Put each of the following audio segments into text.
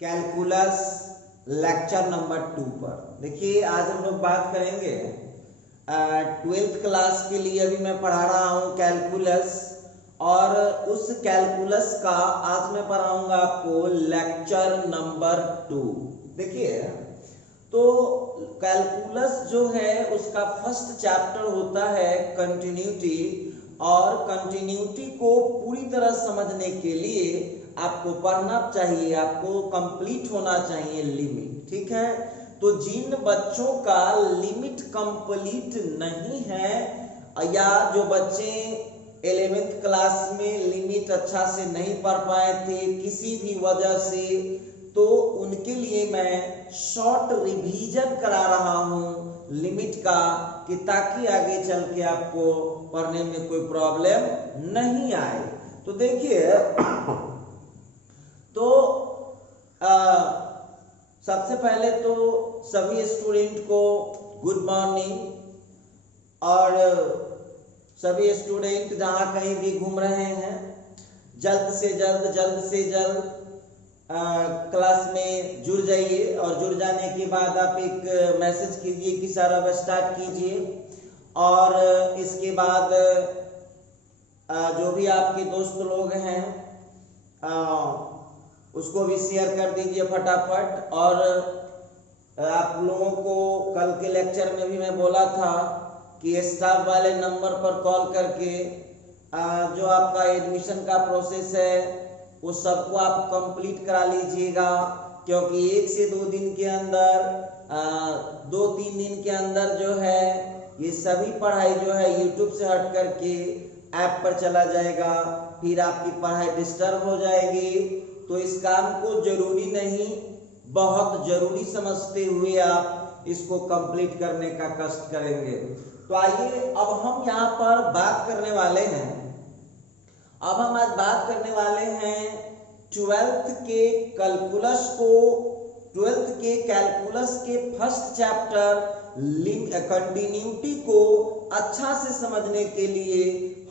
Calculus lecture number 2 पर। देखिए आज हम लोग बात करेंगे 12th क्लास के लिए। अभी मैं पढ़ा रहा हूँ कैलकुलस, और उस कैलकुलस का आज मैं पढ़ाऊंगा आपको लेक्चर नंबर 2। देखिए तो कैलकुलस जो है उसका फर्स्ट चैप्टर होता है कंटिन्यूटी, और कंटिन्यूटी को पूरी तरह समझने के लिए आपको पढ़ना चाहिए, आपको कंप्लीट होना चाहिए लिमिट। ठीक है, तो जिन बच्चों का लिमिट कंप्लीट नहीं है, या जो बच्चे 11th क्लास में लिमिट अच्छा से नहीं पढ़ पाए थे किसी भी वजह से, तो उनके लिए मैं शॉर्ट रिवीजन करा रहा हूं लिमिट का, कि ताकि आगे चल के आपको पढ़ने में कोई प्रॉब्लम नहीं आए। तो देखिए तो सबसे पहले तो सभी स्टूडेंट को गुड मॉर्निंग, और सभी स्टूडेंट जहां कहीं भी घूम रहे हैं जल्द से जल्द क्लास में जुड़ जाइए, और जुड़ जाने के बाद आप एक मैसेज कीजिए कि सर अब स्टार्ट कीजिए, और इसके बाद जो भी आपके दोस्त लोग हैं उसको भी शेयर कर दीजिए फटाफट। और आप लोगों को कल के लेक्चर में भी मैं बोला था कि स्टाफ वाले नंबर पर कॉल करके जो आपका एडमिशन का प्रोसेस है वो सबको आप कंप्लीट करा लीजिएगा, क्योंकि 1 से 2 दिन के अंदर 2-3 दिन के अंदर जो है ये सभी पढ़ाई जो है यूट्यूब से हट करके ऐप पर चला जाएगा, फिर आपकी पढ़ाई डिस्टर्ब हो जाएगी। तो इस काम को जरूरी नहीं, बहुत जरूरी समझते हुए आप इसको कंप्लीट करने का कष्ट करेंगे। तो आइए अब हम यहाँ पर बात करने वाले हैं, अब हम आज बात करने वाले हैं 12th के कैलकुलस को, 12th के कैलकुलस के फर्स्ट चैप्टर कंटिन्यूटी को अच्छा से समझने के लिए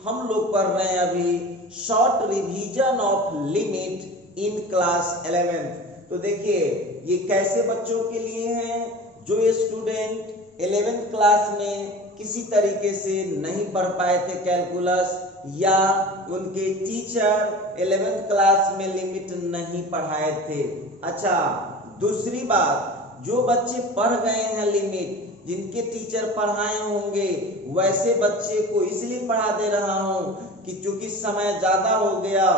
हम लोग पढ़ रहे हैं अभी short revision of limit in class 11th। तो देखिए ये कैसे बच्चों के लिए हैं जो स्टूडेंट 11th क्लास में किसी तरीके से नहीं पढ़ पाए थे कैलकुलस, या उनके टीचर 11th क्लास में लिमिट नहीं पढ़ाए थे। अच्छा, दूसरी बात, जो बच्चे पढ़ गए हैं लिमिट, जिनके टीचर पढ़ाए होंगे, वैसे बच्चे को इसलिए पढ़ा दे रहा हूं कि चूंकि समय ज्यादा हो गया,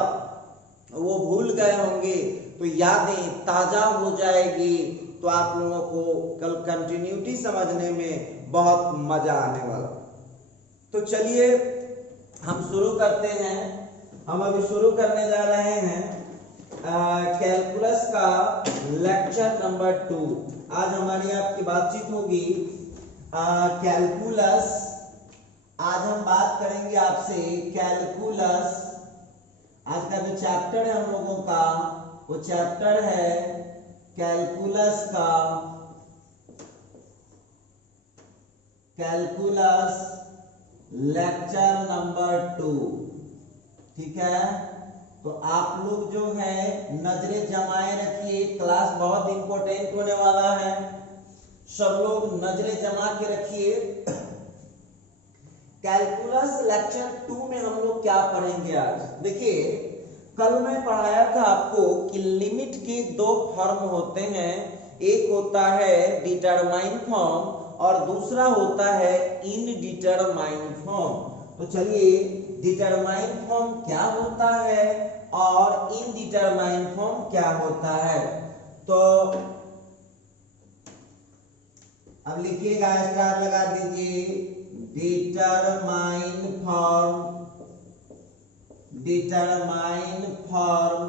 वो भूल गए होंगे, तो यादें ताजा हो जाएगी, तो आप लोगों को कल कंटिन्यूटी समझने में बहुत मजा आने वाला। तो चलिए हम शुरू करते हैं। हम अभी शुरू करने जा रहे हैं कैलकुलस का लेक्चर नंबर 2। आज हमारी आपकी बातचीत होगी कैलकुलस। आज हम बात करेंगे आपसे कैलकुलस। आज का जो चैप्टर है हम लोगों का, वो चैप्टर है कैलकुलस का, कैलकुलस लेक्चर नंबर 2। ठीक है, तो आप लोग जो है नजरें जमाए रखिए, क्लास बहुत इंपॉर्टेंट होने वाला है, सब लोग नजरें जमा के रखिए। कैलकुलस लेक्चर 2 में हम लोग क्या पढ़ेंगे आज? देखिए कल मैं पढ़ाया था आपको कि लिमिट के 2 फॉर्म होते हैं, एक होता है डिटरमाइन फॉर्म और दूसरा होता है इनडिटरमाइन फॉर्म। तो चलिए डिटरमाइन फॉर्म क्या होता है और इनडिटरमाइन फॉर्म क्या होता है, तो अब लिखिएगा, स्टार लगा दीजिए। Determine form, determine form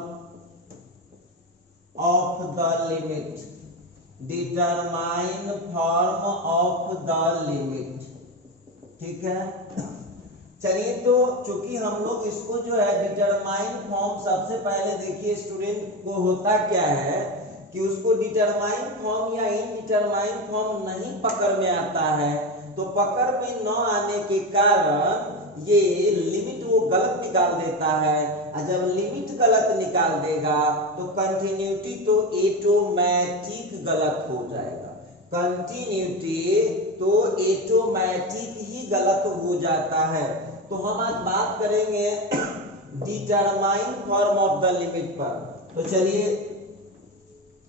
of the limit, determine form of the limit. ठीक है, चलिए तो चूंकि हम लोग इसको जो है डिटरमाइन फॉर्म, सबसे पहले देखिए स्टूडेंट को होता क्या है कि उसको डिटरमाइन फॉर्म या इनडिटरमाइन फॉर्म नहीं पकड़ में आता है, तो पकड़ में न आने के कारण ये लिमिट वो गलत निकाल देता है, और जब लिमिट गलत निकाल देगा तो कंटिन्यूटी तो ऑटोमेटिक गलत हो जाएगा, कंटिन्यूटी तो ऑटोमेटिक ही गलत हो जाता है। तो हम आज बात करेंगे determine form of the limit पर। तो चलिए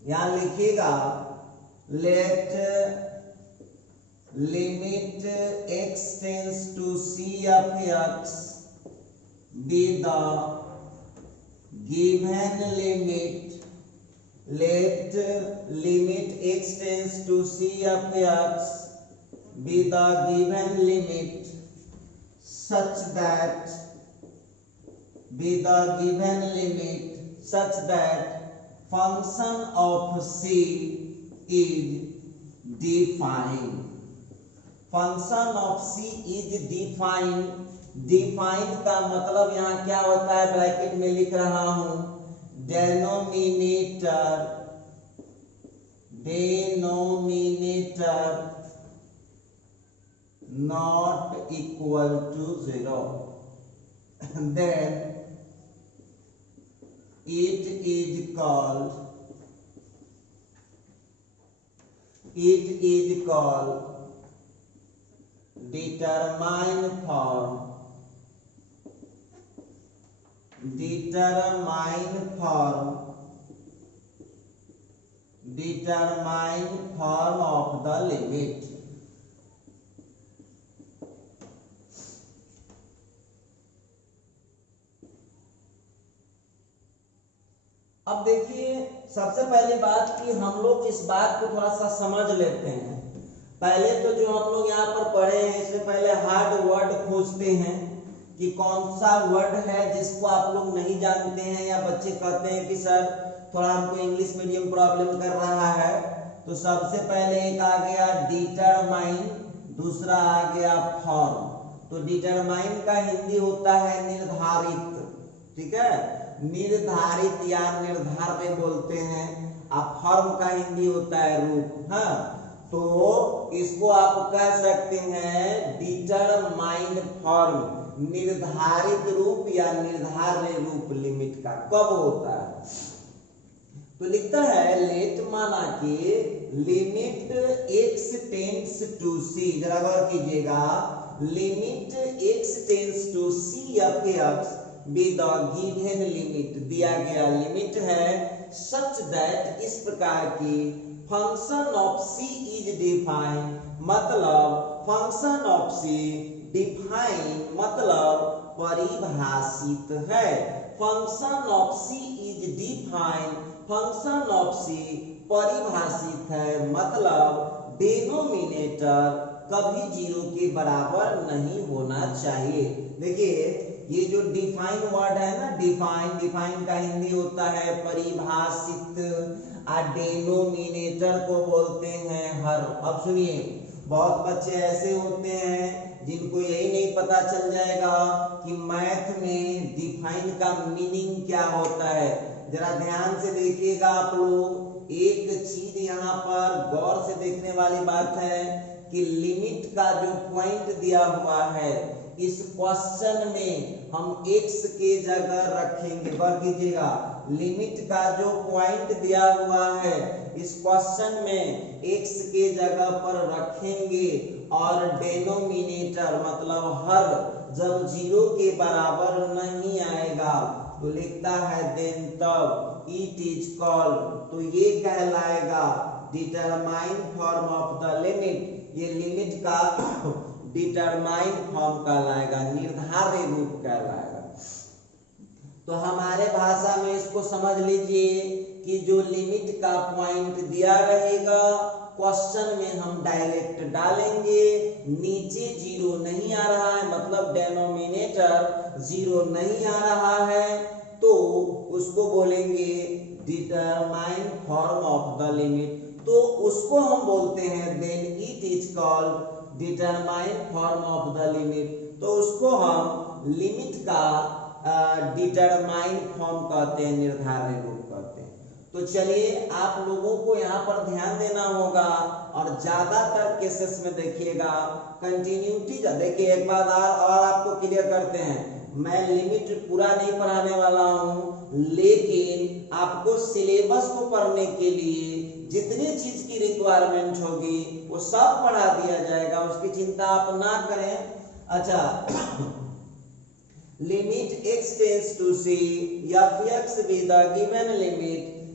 यहां लिखिएगा, let limit x tends to c of x be the given limit, let limit x tends to c of x be the given limit such that function of c is defined, function of c is define का मतलब यहाँ क्या होता है, bracket में लिख रहा हूं, denominator not equal to 0, then it is called determine form of the limit। अब देखिए सबसे पहली बात कि हम लोग इस बात को थोड़ा सा समझ लेते हैं। पहले तो जो हम लोग यहाँ पर पढ़े हैं, इससे पहले हार्ड वर्ड खोजते हैं कि कौन सा वर्ड है जिसको आप लोग नहीं जानते हैं, या बच्चे कहते हैं कि सर थोड़ा हमको इंग्लिश मीडियम प्रॉब्लम कर रहा है। तो सबसे पहले एक आ गया डिटरमाइन, दूसरा आ गया फॉर्म। तो डिटरमाइन का हिंदी होता है निर्धारित, ठीक है, निर्धारित या निर्धार्य बोलते हैं। अब फॉर्म का हिंदी होता है रूप। हाँ, तो इसको आप कह सकते हैं डिटरमाइंड फॉर्म, निर्धारित रूप या निर्धार्य रूप लिमिट का कब होता है। तो लिखता है लेट माना कि limit x tends to c, जरा गौर कीजिएगा, limit x tends to c of x be the given limit, दिया गया लिमिट है सच दैट, इस प्रकार की function of c is define, मतलब फंक्शन ऑफ c डिफाइन मतलब परिभाषित है। Function of c is define, function of c परिभाषित है, मतलब डिनोमिनेटर कभी 0 के बराबर नहीं होना चाहिए। देखिए ये जो डिफाइन वर्ड है ना, डिफाइन का हिंदी होता है परिभाषित, डेनोमिनेटर को बोलते हैं हर। अब सुनिए, बहुत बच्चे ऐसे होते हैं जिनको यही नहीं पता चल जाएगा कि मैथ में डिफाइन का मीनिंग क्या होता है। जरा ध्यान से देखिएगा आप लोग, एक चीज यहाँ पर गौर से देखने वाली बात है कि लिमिट का जो पॉइंट दिया हुआ है, इस क्वेश्चन में हम x के जगह रखेंगे। गौर कीजिएगा, लिमिट का जो पॉइंट दिया हुआ है इस क्वेश्चन में x के जगह पर रखेंगे, और डेनोमिनेटर मतलब हर जब 0 के बराबर नहीं आएगा तो लिखता है देन तब इट इज कॉल्ड, तो ये कहलाएगा determine form of the limit. ये लिमिट का डिटरमाइन फॉर्म कहलाएगा, निर्धार्य रूप कहलाएगा। तो हमारे भाषा में इसको समझ लीजिए कि जो लिमिट का पॉइंट दिया रहेगा क्वेश्चन में हम डायरेक्ट डालेंगे, नीचे 0 नहीं आ रहा है मतलब डेनोमिनेटर 0 नहीं आ रहा है, तो उसको बोलेंगे determine form of the limit. तो उसको हम बोलते हैं then it is called determine form of the limit. तो उसको हम लिमिट का डिटरमाइन फॉर्म कहते हैं, निर्धारित रूप कहते हैं। तो चलिए आप लोगों को यहाँ पर ध्यान देना होगा और ज्यादातर केसेस में देखिएगा कंटिन्यूटी। देखिए एक बात और आपको क्लियर करते हैं, मैं लिमिट पूरा नहीं पढ़ाने वाला हूँ, लेकिन आपको सिलेबस को पढ़ने के लिए जितनी चीज की रिक्वायरमेंट होगी वो सब पढ़ा दिया जाएगा, उसकी चिंता आप ना करें। अच्छा, limit x tends to c f(x) with the given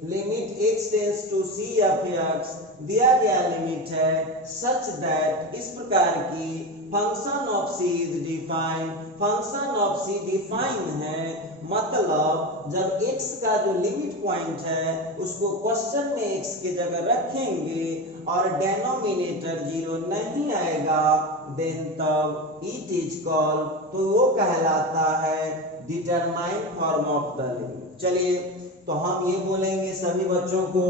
limit x tends to c f(x) दिया गया लिमिट है सच दैट, इस प्रकार की function of c is defined, function of c define है, मतलब जब x का जो लिमिट पॉइंट है उसको क्वेश्चन में x के जगह रखेंगे और डेनोमिनेटर 0 नहीं आएगा, देन तब इट इज कॉल्ड, तो वो कहलाता है determine form of the limit. चलिए तो हम ये बोलेंगे सभी बच्चों को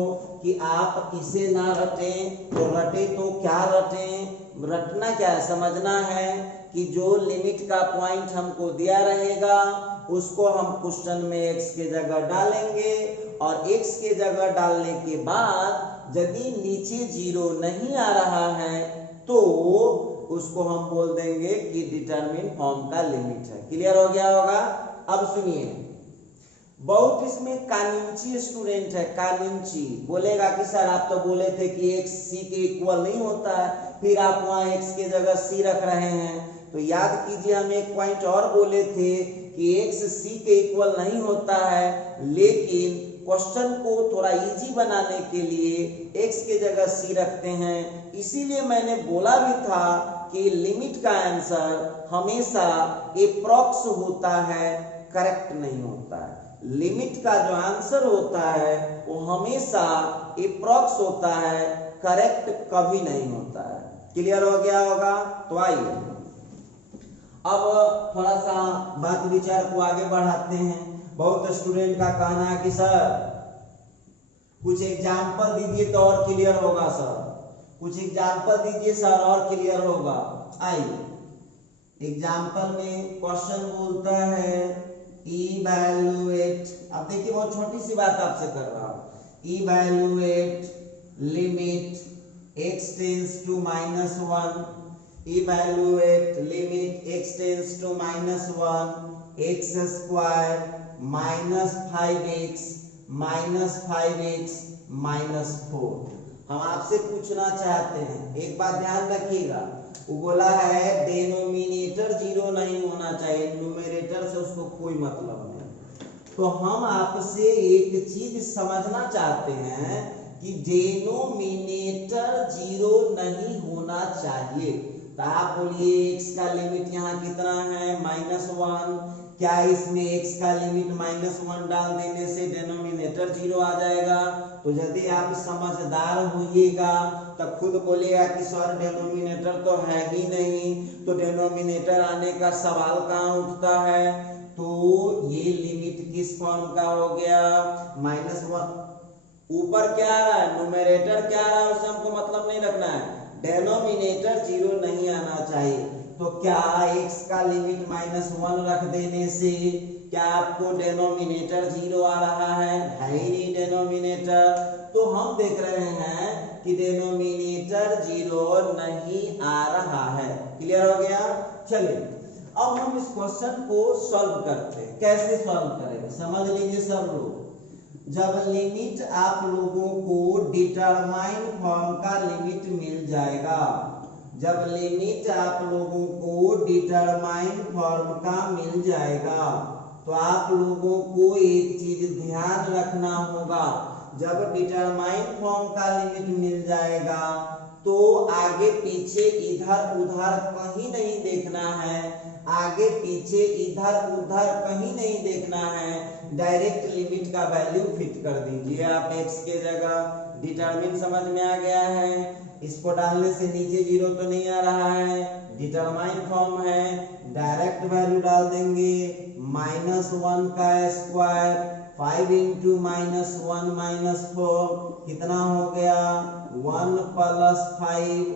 कि आप इसे ना रटें, तो रटे तो क्या रटें, रटना क्या है, समझना है कि जो लिमिट का पॉइंट हमको दिया रहेगा उसको हम क्वेश्चन में x के जगह डालेंगे और x के जगह डालने के बाद यदि नीचे 0 नहीं आ रहा है तो उसको हम बोल देंगे कि डिटरमिन फॉर्म का लिमिट है। क्लियर हो गया होगा। अब सुनिए, बहुत इसमें कानूची स्टूडेंट है, कानूची बोलेगा कि सर आप तो बोले थे कि x c के इक्वल नहीं होता है, फिर आप वहां x के जगह c रख रहे हैं। तो याद कीजिए हम एक पॉइंट और बोले थे कि x c के इक्वल नहीं होता है, लेकिन क्वेश्चन को थोड़ा इजी बनाने के लिए x के जगह c रखते हैं। इसीलिए मैंने बोला भी था कि लिमिट का आंसर हमेशा एप्रॉक्स होता है, करेक्ट नहीं होता है। लिमिट का जो आंसर होता है वो हमेशा एप्रॉक्स होता है, करेक्ट कभी नहीं होता है। क्लियर हो गया होगा। तो आइए अब थोड़ा सा बात विचार को आगे बढ़ाते हैं। बहुत स्टूडेंट का कहना है कि सर कुछ एग्जाम्पल दीजिए तो और क्लियर होगा सर, कुछ एग्जाम्पल दीजिए सर और क्लियर होगा। आइए एग्जाम्पल में क्वेश्चन बोलता है इवैल्यूएट, अब देखिए बहुत छोटी सी बात आपसे कर रहा हूं, evaluate limit x tends to -1, evaluate limit x tends to -1 x square -5x -4। हम आपसे पूछना चाहते हैं, एक बात ध्यान रखिएगा, वो बोला है डेनोमिनेटर 0 नहीं होना चाहिए, न्यूमरेटर से उसको कोई मतलब नहीं। तो हम आपसे एक चीज समझना चाहते हैं कि डेनोमिनेटर 0 नहीं होना चाहिए। तो आप बोलिए x का लिमिट यहाँ कितना है -1, क्या इसमें x का लिमिट -1 डाल देने से डेनोमिनेटर 0 आ जाएगा? तो यदि आप समझदार होइएगा तो खुद बोलेगा कि सर डेनोमिनेटर तो है ही नहीं, तो डेनोमिनेटर आने का सवाल कहाँ उठता है। तो ये लिमिट किस फॉर्म का हो गया, -1। ऊपर क्या आ रहा है, न्यूमरेटर क्या आ रहा है, उससे हमको मतलब नहीं रखना है, डेनोमिनेटर 0 नहीं आना चाहिए। तो क्या x का लिमिट -1 रख देने से क्या आपको डेनोमिनेटर 0 आ रहा है ही नहीं डेनोमिनेटर। तो हम देख रहे हैं कि डेनोमिनेटर 0 नहीं आ रहा है। क्लियर हो गया। चलिए अब हम इस क्वेश्चन को सॉल्व करते हैं। कैसे सॉल्व करेंगे समझ लीजिए सब लोग। जब लिमिट आप लोगों को डिटरमाइन फॉर्म का लिमिट मिल जाएगा, जब लिमिट आप लोगों को डिटरमाइन फॉर्म का मिल जाएगा तो आप लोगों को एक चीज ध्यान रखना होगा, जब डिटरमाइन फॉर्म का लिमिट मिल जाएगा तो आगे पीछे इधर उधर कहीं नहीं देखना है, आगे पीछे इधर उधर कहीं नहीं देखना है, डायरेक्ट लिमिट का वैल्यू फिट कर दीजिए आप x के जगह। डिटरमिन समझ में आ गया है, इसको डालने से नीचे 0 तो नहीं आ रहा है, डिटरमाइन फॉर्म है, डायरेक्ट वैल्यू डाल देंगे -1 का स्क्वायर 5 इंटू -1 -4 कितना हो गया 1 + 5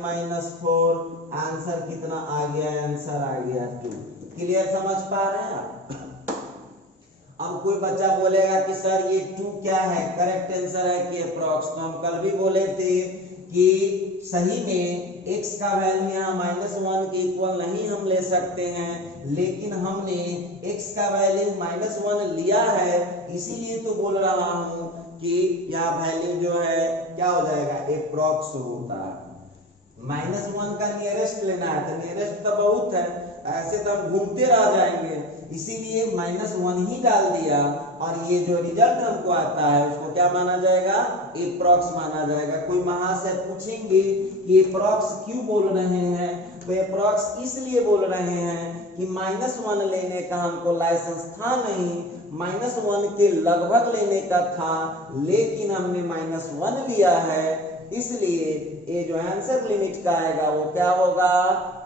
-4 आंसर कितना आ गया, आंसर आ गया 2। क्लियर समझ पा रहे हैं आप। अब कोई बच्चा बोलेगा कि सर ये 2 क्या है, करेक्ट आंसर है कि अप्रॉक्स। तो हम कल भी बोले थे कि सही में x का वैल्यू यहाँ -1 के इक्वल नहीं हम ले सकते हैं, लेकिन हमने x का वैल्यू -1 लिया है, इसीलिए तो बोल रहा हूँ कि यह वैल्यू जो है क्या हो जाएगा, अप्रॉक्स होता है। -1 का नियरेस्ट लेना है, तो नियरेस्ट तो बहुत है, ऐसे तो हम घूमते रह जाएंगे, इसीलिए -1 ही डाल दिया। और ये जो रिजल्ट हमको आता है उसको क्या माना जाएगा, एप्रॉक्स माना जाएगा। कोई वहां से पूछेंगे कि एप्रॉक्स क्यों बोल रहे हैं, तो एप्रॉक्स इसलिए बोल रहे हैं कि -1 लेने का हमको लाइसेंस था नहीं, -1 के लगभग लेने का था, लेकिन हमने -1 लिया है, इसलिए ये जो आंसर लिमिट का आएगा वो क्या होगा,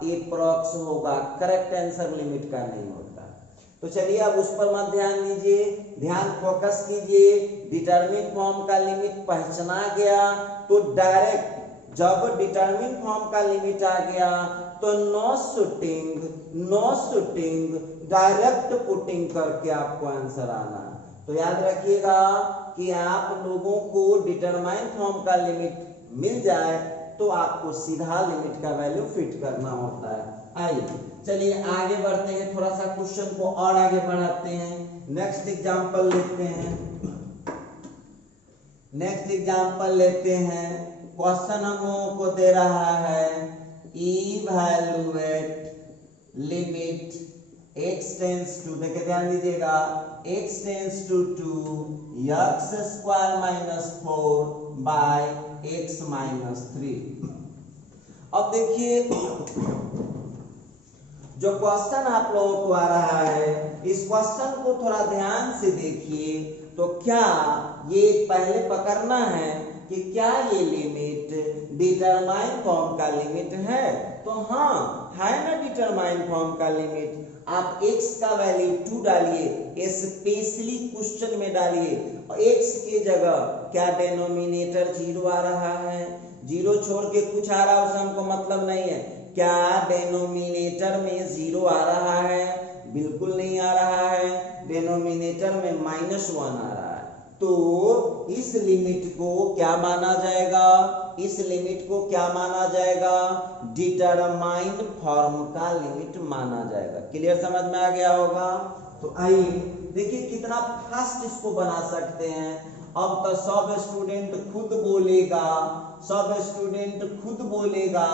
एप्रॉक्स होगा, करेक्ट आंसर लिमिट का नहीं होता। तो चलिए अब उस पर मत ध्यान दीजिए, ध्यान फोकस कीजिए। डिटरमिन फॉर्म का लिमिट पहचाना गया तो डायरेक्ट जब डिटरमिन फॉर्म का लिमिट आ गया तो नो शूटिंग डायरेक्ट पुटिंग करके आपको आंसर आना। तो याद रखिएगा कि आप लोगों को डिटरमाइन फॉर्म का लिमिट मिल जाए तो आपको सीधा लिमिट का वैल्यू फिट करना होता है। आइए चलिए आगे बढ़ते हैं, थोड़ा सा क्वेश्चन को और आगे बढ़ाते हैं। नेक्स्ट एग्जांपल लेते हैं। क्वेश्चन हम लोगों को दे रहा है evaluate limit x tends to, देखिए ध्यान दीजिएगा, x tends to 2 x² - 4 by x - 3। अब देखिए जो क्वेश्चन आप लोगों को आ रहा है, इस क्वेश्चन को थोड़ा ध्यान से देखिए। तो क्या ये पहले पकड़ना है कि क्या ये लिमिट डिटरमाइन फॉर्म का लिमिट है, तो हाँ है ना डिटरमाइन फॉर्म का लिमिट। आप x का वैल्यू 2 डालिए, स्पेशली क्वेश्चन में डालिए, और x के जगह क्या डेनोमिनेटर 0 आ रहा है, 0 छोड़ के कुछ आ रहा है उससे हमको मतलब नहीं है। क्या डेनोमिनेटर में 0 आ रहा है, बिल्कुल नहीं आ रहा है, डेनोमिनेटर में -1 आ रहा है। तो इस लिमिट को क्या माना जाएगा, इस लिमिट को क्या माना जाएगा, डिटरमाइन फॉर्म का लिमिट माना जाएगा। क्लियर, समझ में आ गया होगा। तो आइए देखिए कितना फास्ट इसको बना सकते हैं। अब तो सब स्टूडेंट खुद बोलेगा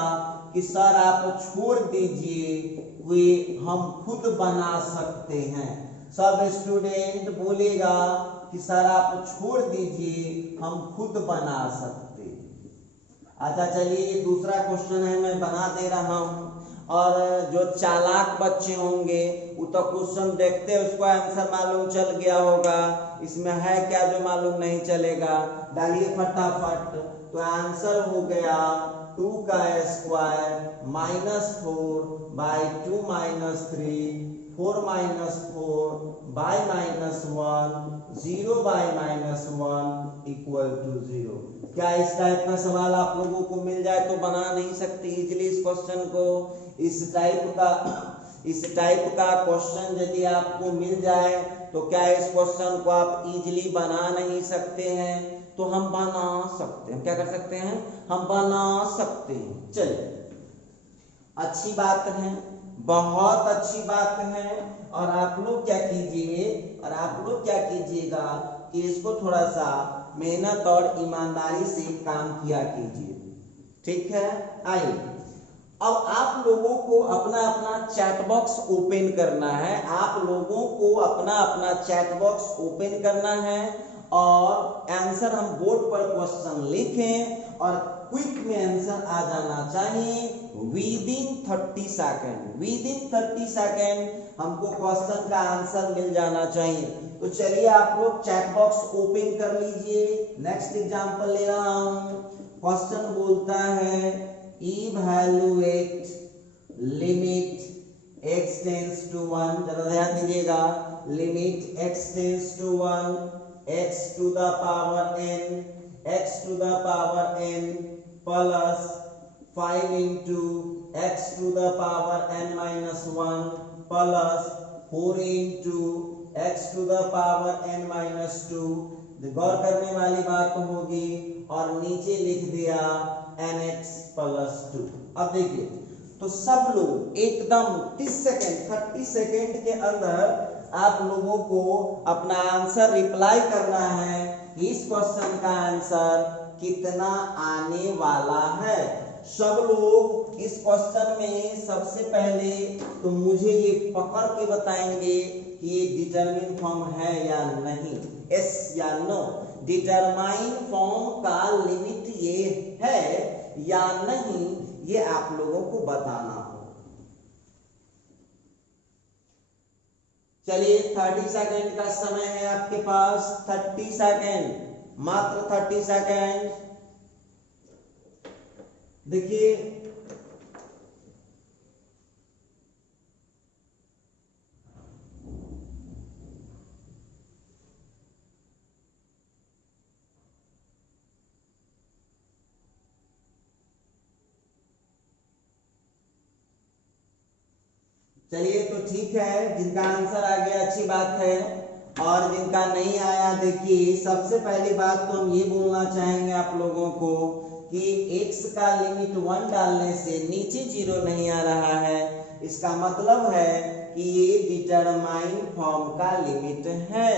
कि सर आप छोड़ दीजिए, वे हम खुद बना सकते हैं। सब स्टूडेंट बोलेगा कि सर आप छोड़ दीजिए, हम खुद बना सकते हैं। अच्छा चलिए ये दूसरा क्वेश्चन है, मैं बना दे रहा हूँ, और जो चालाक बच्चे होंगे वो तो क्वेश्चन देखते उसको आंसर मालूम चल गया होगा, इसमें है क्या जो मालूम नहीं चलेगा। डालिए फटाफट। तो आंसर हो गया 2 का square -4 by 2 - 3, 4 - 4 by -1, 0 by -1 equal to 0। क्या इस टाइप का सवाल आप लोगों को मिल जाए तो बना नहीं सकते इजीली इस क्वेश्चन को। इस टाइप का क्वेश्चन यदि आपको मिल जाए तो क्या इस क्वेश्चन को आप इजीली बना नहीं सकते हैं, तो हम बना सकते हैं। क्या कर सकते हैं, हम बना सकते हैं। चलिए अच्छी बात है, बहुत अच्छी बात है। और आप लोग क्या कीजिएगा कि इसको थोड़ा सा मेहनत और ईमानदारी से काम किया कीजिए, ठीक है। आइए अब आप लोगों को अपना अपना चैट बॉक्स ओपन करना है, ओपन करना है, और आंसर हम बोर्ड पर क्वेश्चन लिखें और क्विक में आंसर आ जाना चाहिए विदिन 30 सेकेंड हमको क्वेश्चन का आंसर मिल जाना चाहिए। तो चलिए आप लोग चैट बॉक्स ओपन कर लीजिए। नेक्स्ट एग्जांपल ले रहा हूं। क्वेश्चन बोलता है evaluate limit x tends to 1, जरा ध्यान दीजिएगा, limit x tends to 1 x to the power n plus 5 into x to the power n minus 1 plus 4 into x to the power n minus 2, गौर करने वाली बात होगी, और नीचे लिख दिया nx प्लस 2। अब देखिए, तो सब लोग एकदम 30 सेकेंड के अंदर आप लोगों को अपना आंसर रिप्लाई करना है। इस क्वेश्चन का आंसर कितना आने वाला है। सब लोग इस क्वेश्चन में सबसे पहले तो मुझे ये पकड़ के बताएंगे कि ये डिटरमिन फॉर्म है या नहीं, यस या नो। डिटरमाइन फॉर्म का लिमिट ये है या नहीं, ये आप लोगों को बताना हो। चलिए 30 सेकेंड का समय है आपके पास, 30 सेकेंड, मात्र 30 सेकेंड। देखिए चलिए तो ठीक है, जिनका आंसर आ गया अच्छी बात है, और जिनका नहीं आया, देखिए सबसे पहली बात तो हम ये बोलना चाहेंगे आप लोगों को कि x का लिमिट 1 डालने से नीचे 0 नहीं आ रहा है। इसका मतलब है कि ये डिटरमाइन फॉर्म का लिमिट है।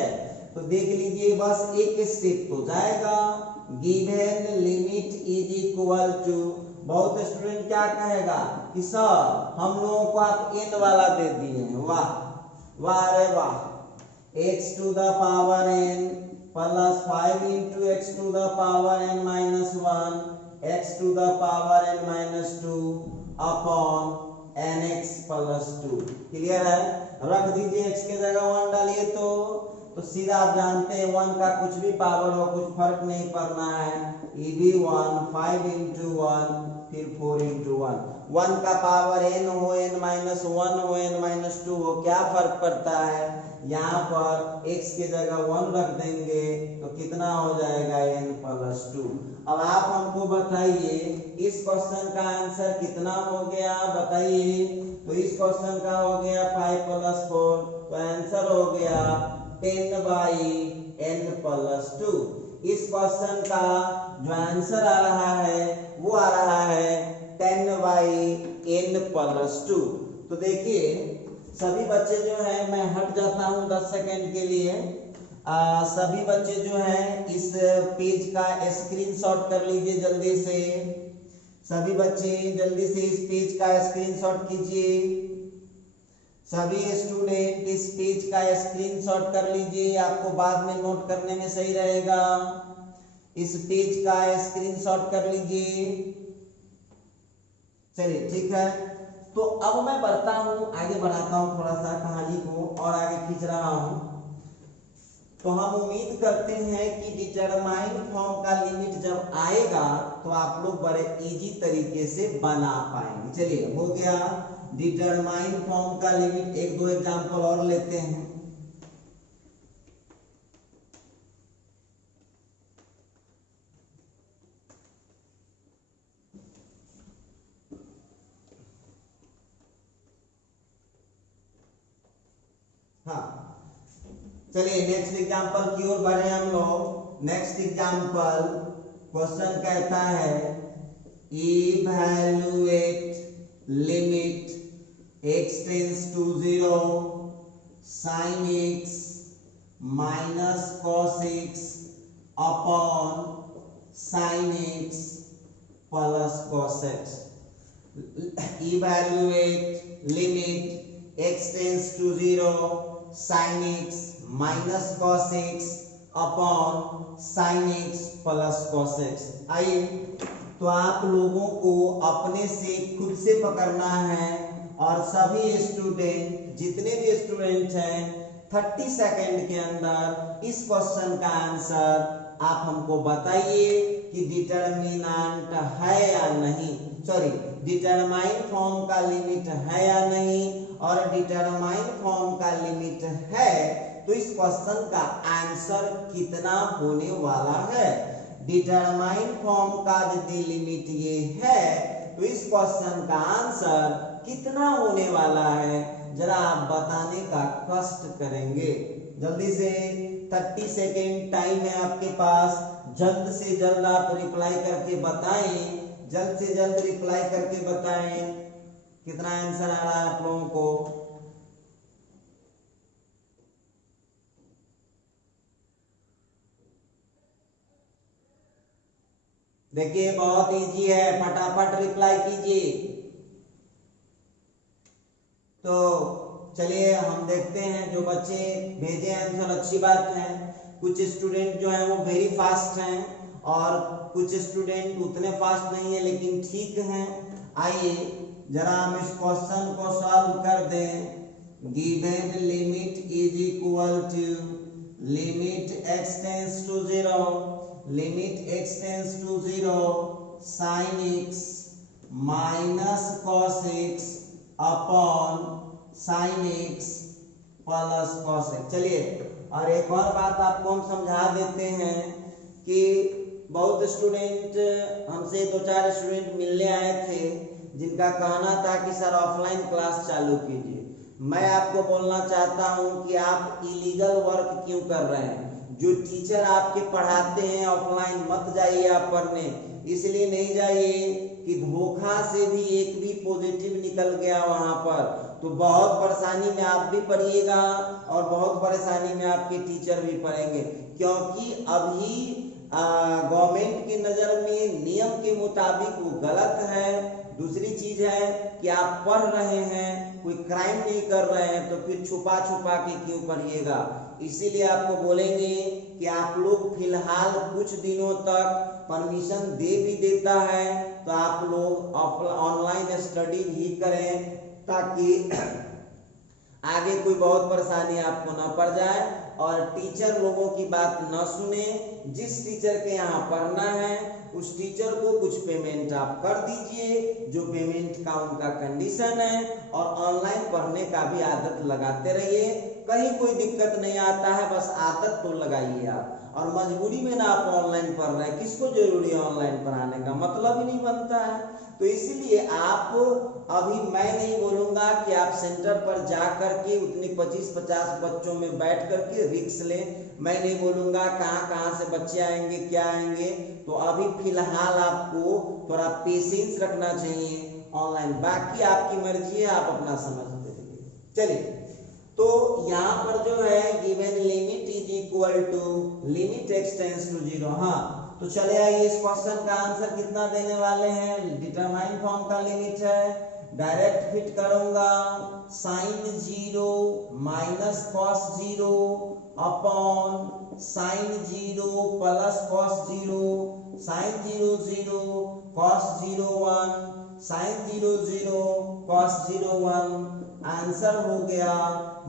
तो देख लीजिए, बस एक स्टेप तो जाएगा, given limit is equal to, बहुत स्टूडेंट क्या कहेगा कि सर हम लोगों को आप n वाला दे दिए हैं, वाह वाह अरे वाह, x to the power n plus 5 into x to the power n minus 1, x to the power n minus 2 upon nx plus 2। Clear है? रख दीजिए, x के जगह 1 डालिए तो सीधा आप जानते हैं 1 का कुछ भी पावर हो, कुछ फर्क नहीं पड़ना है। ये भी 1, 5 इंटू 1, फिर 4 इंटू 1। 1 का पावर n हो, n माइनस 1 हो, n माइनस 2 हो, क्या फर्क पड़ता है। यहाँ पर x के जगह 1 रख देंगे तो कितना हो जाएगा, n प्लस 2। अब आप हमको बताइए इस क्वेश्चन का आंसर कितना हो गया, बताइए। तो इस क्वेश्चन का हो गया 5 प्लस 4, तो आंसर हो गया 10 बाई n प्लस 2। इस क्वेश्चन का जो आंसर आ रहा है वो आ रहा है 10 बाई n प्लस 2। तो देखिए सभी बच्चे जो है, मैं हट जाता हूं 10 सेकेंड के लिए। सभी बच्चे जो हैं इस पेज का स्क्रीनशॉट कर लीजिए जल्दी से। सभी बच्चे जल्दी से इस पेज का स्क्रीनशॉट कीजिए। सभी स्टूडेंट इस पेज का स्क्रीनशॉट कर लीजिए, आपको बाद में नोट करने में सही रहेगा। इस पेज का स्क्रीनशॉट कर लीजिए। चलिए ठीक है, तो अब मैं बढ़ता हूं, आगे बढ़ाता हूं थोड़ा सा कहानी को और आगे खींच रहा हूं। तो हम उम्मीद करते हैं कि डिटरमाइन फॉर्म का लिमिट जब आएगा तो आप लोग बड़े इजी तरीके से बना पाएंगे। चलिए हो गया डिटरमाइन फॉर्म का लिमिट। एक दो एग्जांपल और लेते हैं। हाँ चलिए नेक्स्ट एग्जांपल की ओर बढ़े हम लोग। नेक्स्ट एग्जांपल क्वेश्चन कहता है evaluate limit x tends to 0 sin x minus cos x upon sin x plus cos x। Evaluate limit x tends to 0 sin x minus cos x upon sin x plus cos x। आइए तो आप लोगों को अपने से खुद से पकड़ना है, और सभी स्टूडेंट जितने भी स्टूडेंट हैं 30 सेकेंड के अंदर इस क्वेश्चन का आंसर आप हमको बताइए कि डिटरमिनेंट है या नहीं, सॉरी डिटरमाइन फॉर्म का लिमिट है या नहीं। और डिटरमाइन फॉर्म का लिमिट है तो इस क्वेश्चन का आंसर कितना होने वाला है। डिटरमाइन फॉर्म का यदि लिमिट ये है तो इस क्वेश्चन का आंसर कितना होने वाला है, जरा आप बताने का कष्ट करेंगे। जल्दी से 30 सेकेंड टाइम है आपके पास, जल्द से जल्द आप रिप्लाई करके बताएं, जल्द से जल्द रिप्लाई करके बताएं कितना आंसर आ रहा है आप लोगों को। देखिए बहुत इजी है, फटाफट रिप्लाई कीजिए। तो चलिए हम देखते हैं, जो बच्चे भेजे आंसर अच्छी बात है। कुछ स्टूडेंट जो है वो वेरी फास्ट हैं और कुछ स्टूडेंट उतने फास्ट नहीं है लेकिन ठीक हैं। आइए जरा हम इस क्वेश्चन को सॉल्व कर दें। Given limit is equal to limit x tends to 0, limit x tends to 0 sin x minus cos x upon sin x plus cos x। चलिए और एक और बात आपको हम समझा देते हैं कि बहुत स्टूडेंट हमसे 2-4 स्टूडेंट मिलने आए थे जिनका कहना था कि सर ऑफलाइन क्लास चालू कीजिए। मैं आपको बोलना चाहता हूं कि आप इलीगल वर्क क्यों कर रहे हैं। जो टीचर आपके पढ़ाते हैं ऑफलाइन मत जाइए आप पढ़ने, इसलिए नहीं जाइए कि धोखा से भी एक भी पॉजिटिव निकल गया वहां पर तो बहुत परेशानी में आप भी पढ़िएगा और बहुत परेशानी में आपके टीचर भी पढ़ेंगे, क्योंकि अभी गवर्नमेंट की नजर में नियम के मुताबिक वो गलत है। दूसरी चीज है कि आप पढ़ रहे हैं, कोई क्राइम नहीं कर रहे हैं, तो फिर छुपा छुपा के क्यों पढ़िएगा। इसीलिए आपको बोलेंगे कि आप लोग फिलहाल कुछ दिनों तक परमिशन दे भी देता है तो आप लोग ऑनलाइन स्टडी भी करें ताकि आगे कोई बहुत परेशानी आपको न पड़ जाए और टीचर लोगों की बात न सुने। जिस टीचर के यहाँ पढ़ना है उस टीचर को कुछ पेमेंट आप कर दीजिए जो पेमेंट का उनका कंडीशन है, और ऑनलाइन पढ़ने का भी आदत लगाते रहिए। कहीं कोई दिक्कत नहीं आता है, बस आदत तो लगाइए आप। और मजबूरी में ना आप ऑनलाइन पढ़ रहे हैं, किसको जरूरी है ऑनलाइन पढ़ाने का, मतलब ही नहीं बनता है। तो इसीलिए आप अभी मैं नहीं बोलूंगा कि आप सेंटर पर जा करके उतने 25-50 बच्चों में बैठ करके रिस्क लें। मैं नहीं बोलूंगा कहाँ से बच्चे आएंगे क्या आएंगे। तो अभी फिलहाल आपको थोड़ा पेशेंस रखना चाहिए ऑनलाइन, बाकी आपकी मर्जी है, आप अपना समझते रहिए। चलिए तो यहाँ पर जो है given limit is equal to limit x tends to 0। हाँ तो चले आइए इस क्वेश्चन का आंसर कितना देने वाले हैं। डिटरमाइन फॉर्म का लिमिट है, डायरेक्ट फिट करूंगा sin 0 minus cos 0 upon sin 0 plus cos 0, sin 0 0 cos 0 1, sin 0 0 cos 0 1। Answer हो गया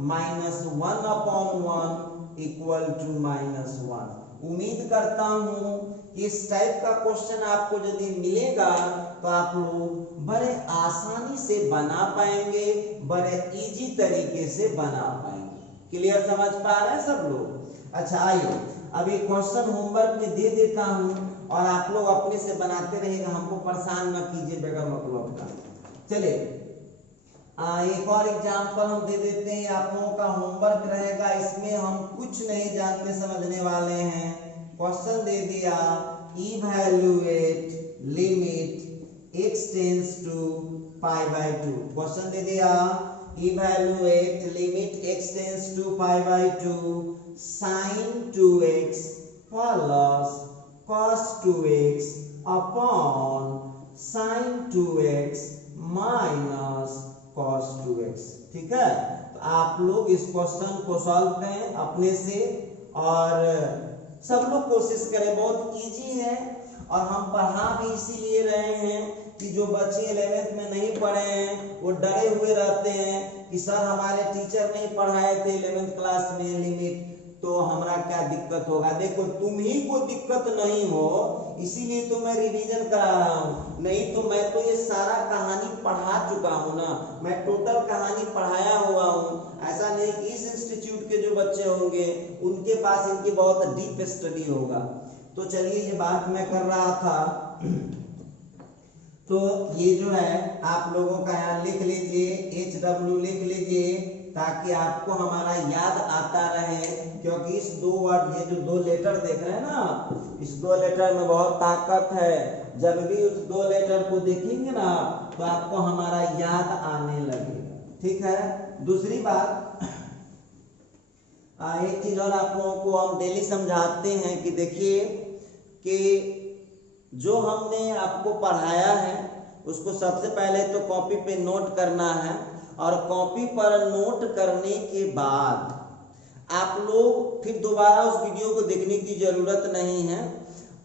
-1 अपॉन 1 इक्वल टू -1। उम्मीद करता हूं कि इस टाइप का क्वेश्चन आपको यदि मिलेगा तो आप लोग बड़े आसानी से बना पाएंगे, बड़े इजी तरीके से बना पाएंगे। क्लियर समझ पा रहे हैं सब लोग। अच्छा आइए अभी क्वेश्चन होमवर्क में दे देता हूं और आप लोग अपने से बनाते रहेगा, हमको परेशान न कीजिए बगैर मतलब का। चलिए एक और एग्जाम्पल हम दे देते हैं, आप लोगों का होमवर्क रहेगा, इसमें हम कुछ नहीं जानते समझने वाले हैं। क्वेश्चन दे दिया evaluate limit x tends to π/2। Question दे दिया evaluate limit x tends to π/2 sin 2x plus cos 2x upon sin 2x minus cos 2x। ठीक है, तो आप लोग इस क्वेश्चन को सॉल्व करें अपने से और सब लोग कोशिश करें, बहुत इजी है। और हम पढ़ा भी इसीलिए रहे हैं कि जो बच्चे 11th में नहीं पढ़े हैं वो डरे हुए रहते हैं कि सर हमारे टीचर नहीं पढ़ाए थे 11th क्लास में लिमिट, तो हमारा क्या दिक्कत होगा। देखो तुम ही को दिक्कत नहीं हो इसीलिए तो मैं रिवीजन करा रहा हूँ, नहीं तो मैं तो ये सारा कहानी पढ़ा चुका हूँ ना, मैं टोटल कहानी पढ़ाया हुआ हूँ। ऐसा नहीं कि इस इंस्टीट्यूट के जो बच्चे होंगे उनके पास इनकी बहुत डीप स्टडी होगा। तो चलिए ये बात मैं कर रहा था, तो ये जो है आप लोगों का यहाँ लिख लीजिए, HW लिख लीजिए ताकि आपको हमारा याद आता रहे, क्योंकि इस दो वर्ड, ये जो दो लेटर देख रहे हैं ना, इस दो लेटर में बहुत ताकत है। जब भी उस दो लेटर को देखेंगे ना तो आपको हमारा याद आने लगेगा, ठीक है। दूसरी बात, एक चीज और आप लोगों को हम डेली समझाते हैं कि देखिए कि जो हमने आपको पढ़ाया है उसको सबसे पहले तो कॉपी पे नोट करना है, और कॉपी पर नोट करने के बाद आप लोग फिर दोबारा उस वीडियो को देखने की जरूरत नहीं है,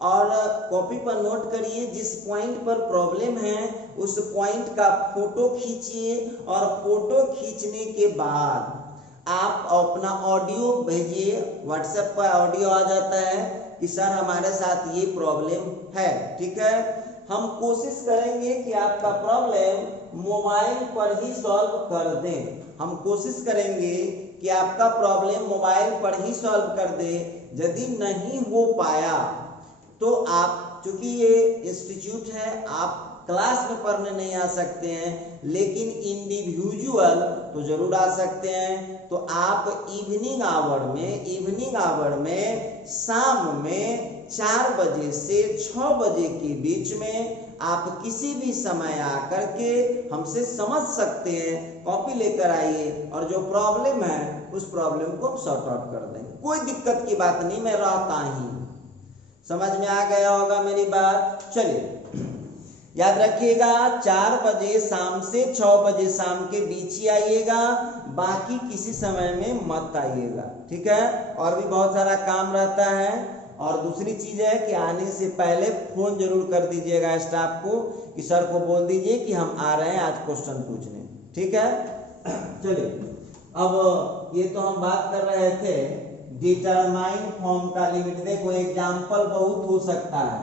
और कॉपी पर नोट करिए, जिस पॉइंट पर प्रॉब्लम है उस पॉइंट का फोटो खींचिए, और फोटो खींचने के बाद आप अपना ऑडियो भेजिए। व्हाट्सएप पर ऑडियो आ जाता है कि सर हमारे साथ ये प्रॉब्लम है, ठीक है। हम कोशिश करेंगे कि आपका प्रॉब्लम मोबाइल पर ही सॉल्व कर दें। हम कोशिश करेंगे कि आपका प्रॉब्लम मोबाइल पर ही सॉल्व कर दे। यदि नहीं हो पाया तो आप, चूंकि ये इंस्टीट्यूट है, आप क्लास में पढ़ने नहीं आ सकते हैं, लेकिन इंडिविजुअल तो जरूर आ सकते हैं। तो आप इवनिंग आवर में शाम में 4 बजे से 6 बजे के बीच में आप किसी भी समय आकर के हमसे समझ सकते हैं। कॉपी लेकर आइए और जो प्रॉब्लम है उस प्रॉब्लम को सॉर्ट आउट कर देंगे, कोई दिक्कत की बात नहीं, मैं रहता ही। समझ में आ गया होगा मेरी बात। चलिए याद रखिएगा, 4 बजे शाम से 6 बजे शाम के बीच ही आइएगा, बाकी किसी समय में मत आइएगा, ठीक है। और भी बहुत सारा काम रहता है। और दूसरी चीज है कि आने से पहले फोन जरूर कर दीजिएगा स्टाफ को कि सर को बोल दीजिए कि हम आ रहे हैं आज क्वेश्चन पूछने, ठीक है। चलिए, अब ये तो हम बात कर रहे थे डिटरमाइन फॉर्म का लिमिट। देखो एग्जाम्पल बहुत हो सकता है,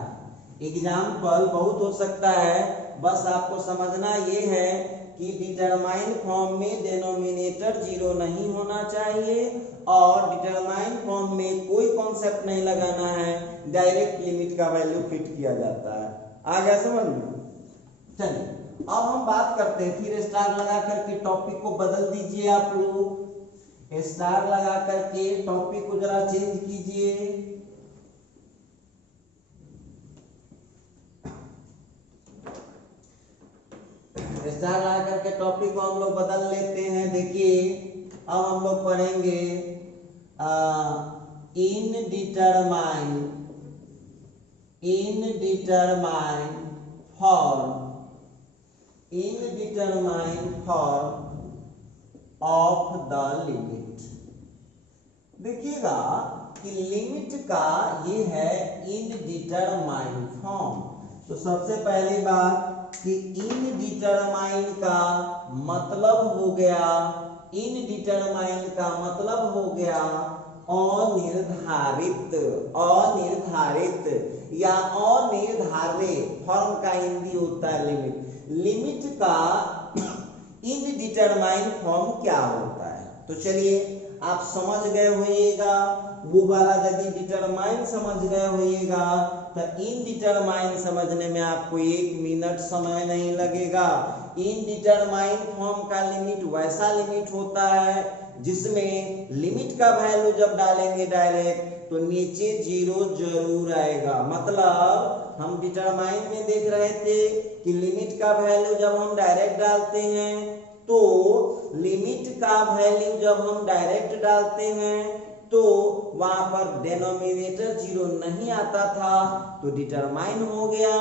एग्जाम्पल बहुत हो सकता है, बस आपको समझना ये है कि डिटरमाइन फॉर्म में डिनोमिनेटर 0 नहीं होना चाहिए, और डिटरमाइन फॉर्म में कोई कॉन्सेप्ट नहीं लगाना है, डायरेक्ट लिमिट का वैल्यू फिट किया जाता है। आ गया समझ में। चलिए अब हम बात करते हैं, फिर स्टार लगा करके टॉपिक को बदल दीजिए। आप लोग स्टार लगा करके टॉपिक को जरा चेंज कीजिए। स्टार लगा करके टॉपिक को हम लोग बदल लेते हैं। देखिए अब हम लोग पढ़ेंगे इनडिटरमाइन फॉर्म ऑफ द लिमिट। देखिएगा कि लिमिट का ये है इनडिटरमाइन फॉर्म। तो सबसे पहली बात कि इनडिटरमाइन का मतलब हो गया, इनडिटरमाइन का मतलब हो गया अनिर्धारित, अनिर्धारित या अनिर्धारित। फॉर्म का हिंदी होता है लिमिट। लिमिट का इनडिटरमाइन फॉर्म क्या होता है? तो चलिए आप समझ गए होइएगा, वो वाला यदि डिटरमाइन समझ गए होइएगा तो इनडिटरमाइन समझने में आपको 1 मिनट समय नहीं लगेगा। इनडिटरमाइन फॉर्म का लिमिट वैसा लिमिट होता है जिसमें लिमिट का वैल्यू जब डालेंगे डायरेक्ट तो नीचे 0 जरूर आएगा। मतलब हम डिटरमाइन में देख रहे थे कि लिमिट का वैल्यू जब हम डायरेक्ट डालते हैं तो लिमिट का वैल्यू जब हम डायरेक्ट डालते हैं तो वहां पर डिनोमिनेटर 0 नहीं आता था, तो डिटरमाइन हो गया,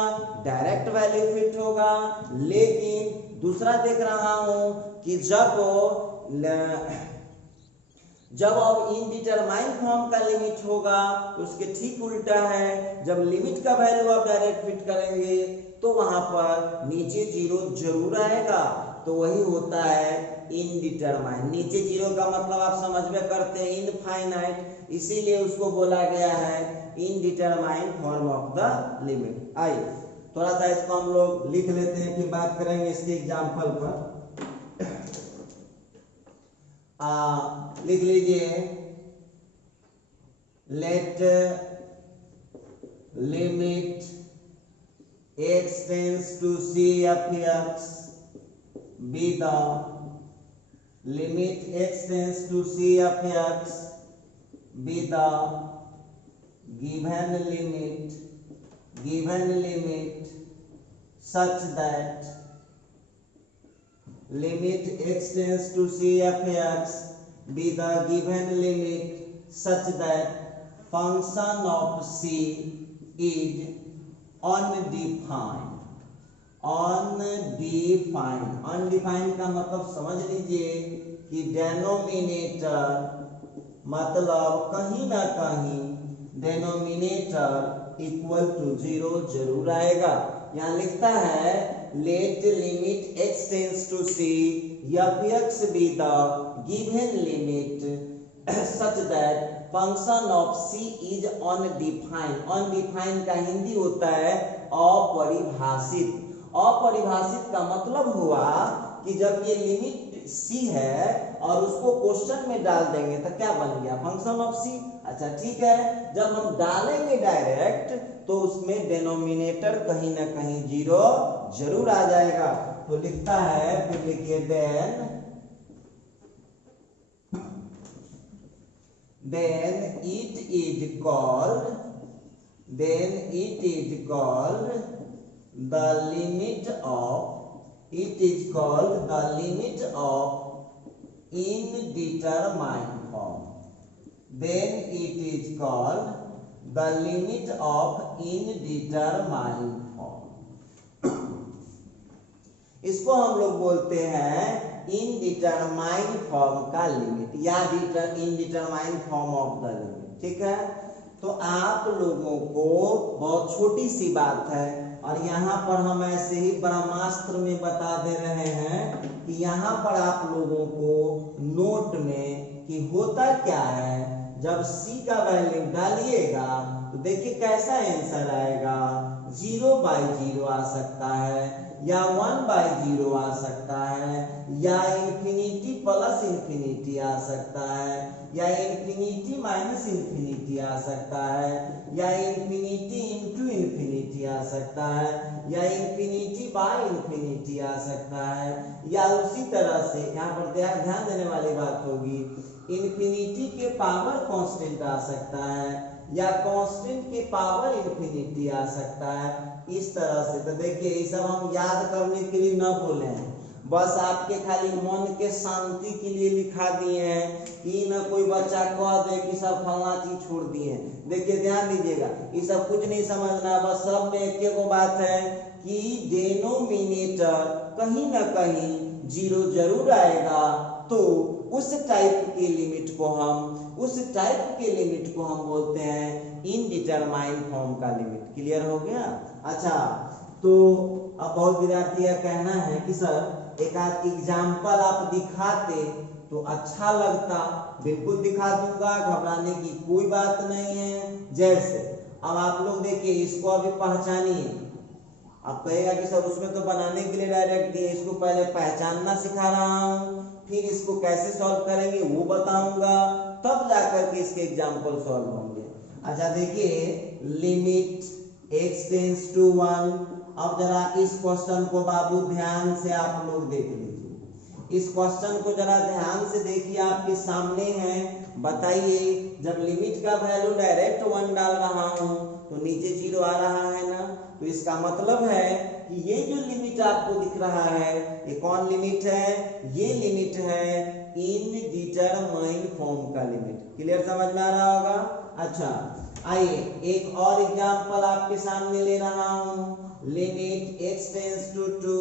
डायरेक्ट वैल्यू फिट होगा। लेकिन दूसरा देख रहा हूं कि जब अब इनडिटरमाइन फॉर्म का लिमिट होगा तो उसके ठीक उल्टा है। जब लिमिट का वैल्यू आप डायरेक्ट फिट करेंगे तो वहां पर नीचे 0 जरूर आएगा, तो वही होता है इनडिटरमाइन। नीचे 0 का मतलब आप समझ में करते हैं इनफाइनाइट, इसीलिए उसको बोला गया है इनडिटरमाइन फॉर्म ऑफ द लिमिट। आइए थोड़ा सा इसको हम लोग लिख लेते हैं, फिर बात करेंगे इसके एग्जाम्पल पर। लिख लीजिए, let limit x tends to c of x be the limit x tends to c of x be the given limit such that limit x tends to c of x be the given limit such that function of c is undefined। Undefined का मतलब समझ लीजिए कि denominator मतलब कहीं ना कहीं denominator equal to 0 जरूर आएगा। यहाँ लिखता है let limit x tends to c f x be the given limit such that function of c is undefined. Undefined का हिंदी होता है अपरिभाषित। अपरिभाषित का मतलब हुआ कि जब ये लिमिट c है और उसको क्वेश्चन में डाल देंगे तो क्या बन गया, फंक्शन ऑफ c। अच्छा ठीक है, जब हम डालेंगे डायरेक्ट तो उसमें डेनोमिनेटर कहीं ना कहीं 0 जरूर आ जाएगा। तो लिखता है, फिर लिखिए then it is called the limit of indeterminate form। then it is called the limit of indeterminate form। इसको हम लोग बोलते हैं इनडिटरमाइंड फॉर्म का लिमिट या इनडिटरमाइंड फॉर्म ऑफ द लिमिट। ठीक है, तो आप लोगों को बहुत छोटी सी बात है और यहाँ पर हम ऐसे ही ब्रह्मास्त्र में बता दे रहे हैं कि यहाँ पर आप लोगों को नोट में कि होता क्या है, जब c का वैल्यू डालिएगा तो देखिए कैसा आंसर आएगा। 0/0 आ सकता है या 1/0 आ सकता है या इंफिनिटी प्लस इंफिनिटी आ सकता है या इंफिनिटी माइनस इंफिनिटी आ सकता है या इंफिनिटी इंटू इंफिनिटी आ सकता है या इंफिनिटी बाय इंफिनिटी आ सकता है या उसी तरह से यहाँ पर ध्यान देने वाली बात होगी इंफिनिटी के पावर कांस्टेंट आ सकता है या कांस्टेंट के पावर इंफिनिटी आ सकता है। इस तरह से तो देखिए ये सब हम याद करने के लिए न बोले हैं, बस आपके खाली मन के शांति के लिए लिखा दिए हैं कि न कोई बच्चा कह दे कि सब फलना चीज छोड़ दिए। देखिए ध्यान दीजिएगा, ये सब कुछ नहीं समझना, बस सब में एक ही बात है कि डेनोमिनेटर कहीं ना कहीं 0 जरूर आएगा। तो उस टाइप के लिमिट को हम बोलते हैं इनडिटरमाइंड फॉर्म का लिमिट। क्लियर हो गया? अच्छा, तो अब बहुत विद्यार्थी का कहना है कि सर एक आध एग्जाम्पल आप दिखाते तो अच्छा लगता। बिल्कुल दिखा दूंगा, घबराने की कोई बात नहीं है। जैसे अब आप लोग देखिए, इसको अभी पहचानिए। आप कहेगा कि सर उसमें तो बनाने के लिए डायरेक्ट दिए, इसको पहले पहचानना सिखा रहा हूँ, फिर इसको कैसे सॉल्व करेंगे वो बताऊंगा, तब जाकर के इसके एग्जाम्पल सॉल्व होंगे। अच्छा देखिए, लिमिट x टेंस टू 1। अब जरा इस क्वेश्चन को बाबू ध्यान से आप लोग देख लीजिए। इस क्वेश्चन को जरा ध्यान से देखिए, आपके सामने है। बताइए, जब लिमिट का वैल्यू डायरेक्ट 1 डाल रहा हूं तो नीचे 0 आ रहा है ना, तो इसका मतलब है कि ये जो लिमिट आपको दिख रहा है ये कौन लिमिट है? ये लिमिट है इनडिटरमाइंड फॉर्म का लिमिट। क्लियर, समझ में आ रहा होगा? अच्छा आइए एक और एग्जांपल आपके सामने ले रहा हूं। Limit x tends to 2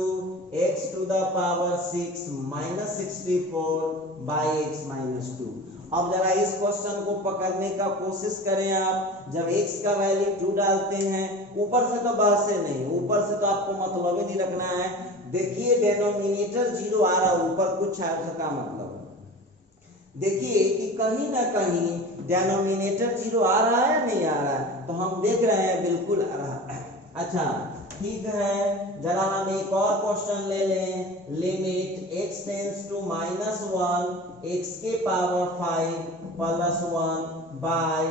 x to the power 6 minus 64 by x minus 2। अब जरा इस क्वेश्चन को पकड़ने का कोशिश करें आप। जब x का वैल्यू 2 डालते हैं, ऊपर से तो बहस नहीं, ऊपर से तो आपको मतलब ही नहीं रखना है। देखिए डेनोमिनेटर 0 आ रहा, ऊपर कुछ है का मतलब देखिए कि कहीं ना कहीं डेनोमिनेटर 0 आ रहा है नहीं आ रहा है, तो हम देख रहे हैं बिल्कुल आ रहा है। अच्छा ठीक है, जरा हम एक और क्वेश्चन ले लें। Limit x tends to -1 x के पावर 5 प्लस 1 बाय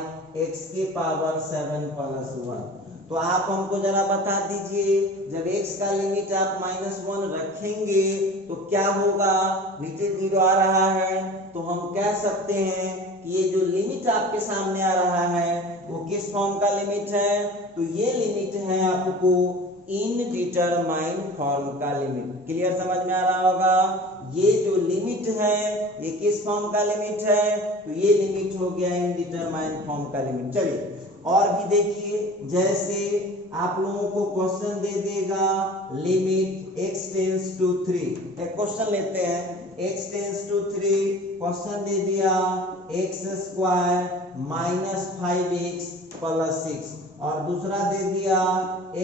x के पावर 7 प्लस 1। तो आप हमको जरा बता दीजिए, जब x का लिमिट आप -1 रखेंगे तो क्या होगा, नीचे 0 आ रहा है, तो हम कह सकते हैं कि ये जो लिमिट आपके सामने आ रहा है वो किस फॉर्म का लिमिट है, तो ये लिमिट है आपको इनडिटरमाइन फॉर्म का लिमिट। क्लियर, समझ में आ रहा होगा। ये जो लिमिट है ये किस फॉर्म का लिमिट है, तो ये लिमिट हो गया इनडिटरमाइन फॉर्म का लिमिट। चलिए और भी देखिए, जैसे आप लोगों को क्वेश्चन दे देगा लिमिट x टेंड्स टू 3, एक क्वेश्चन लेते हैं, x टेंड्स टू 3 क्वेश्चन दे दिया x² - 5x + 6 और दूसरा दे दिया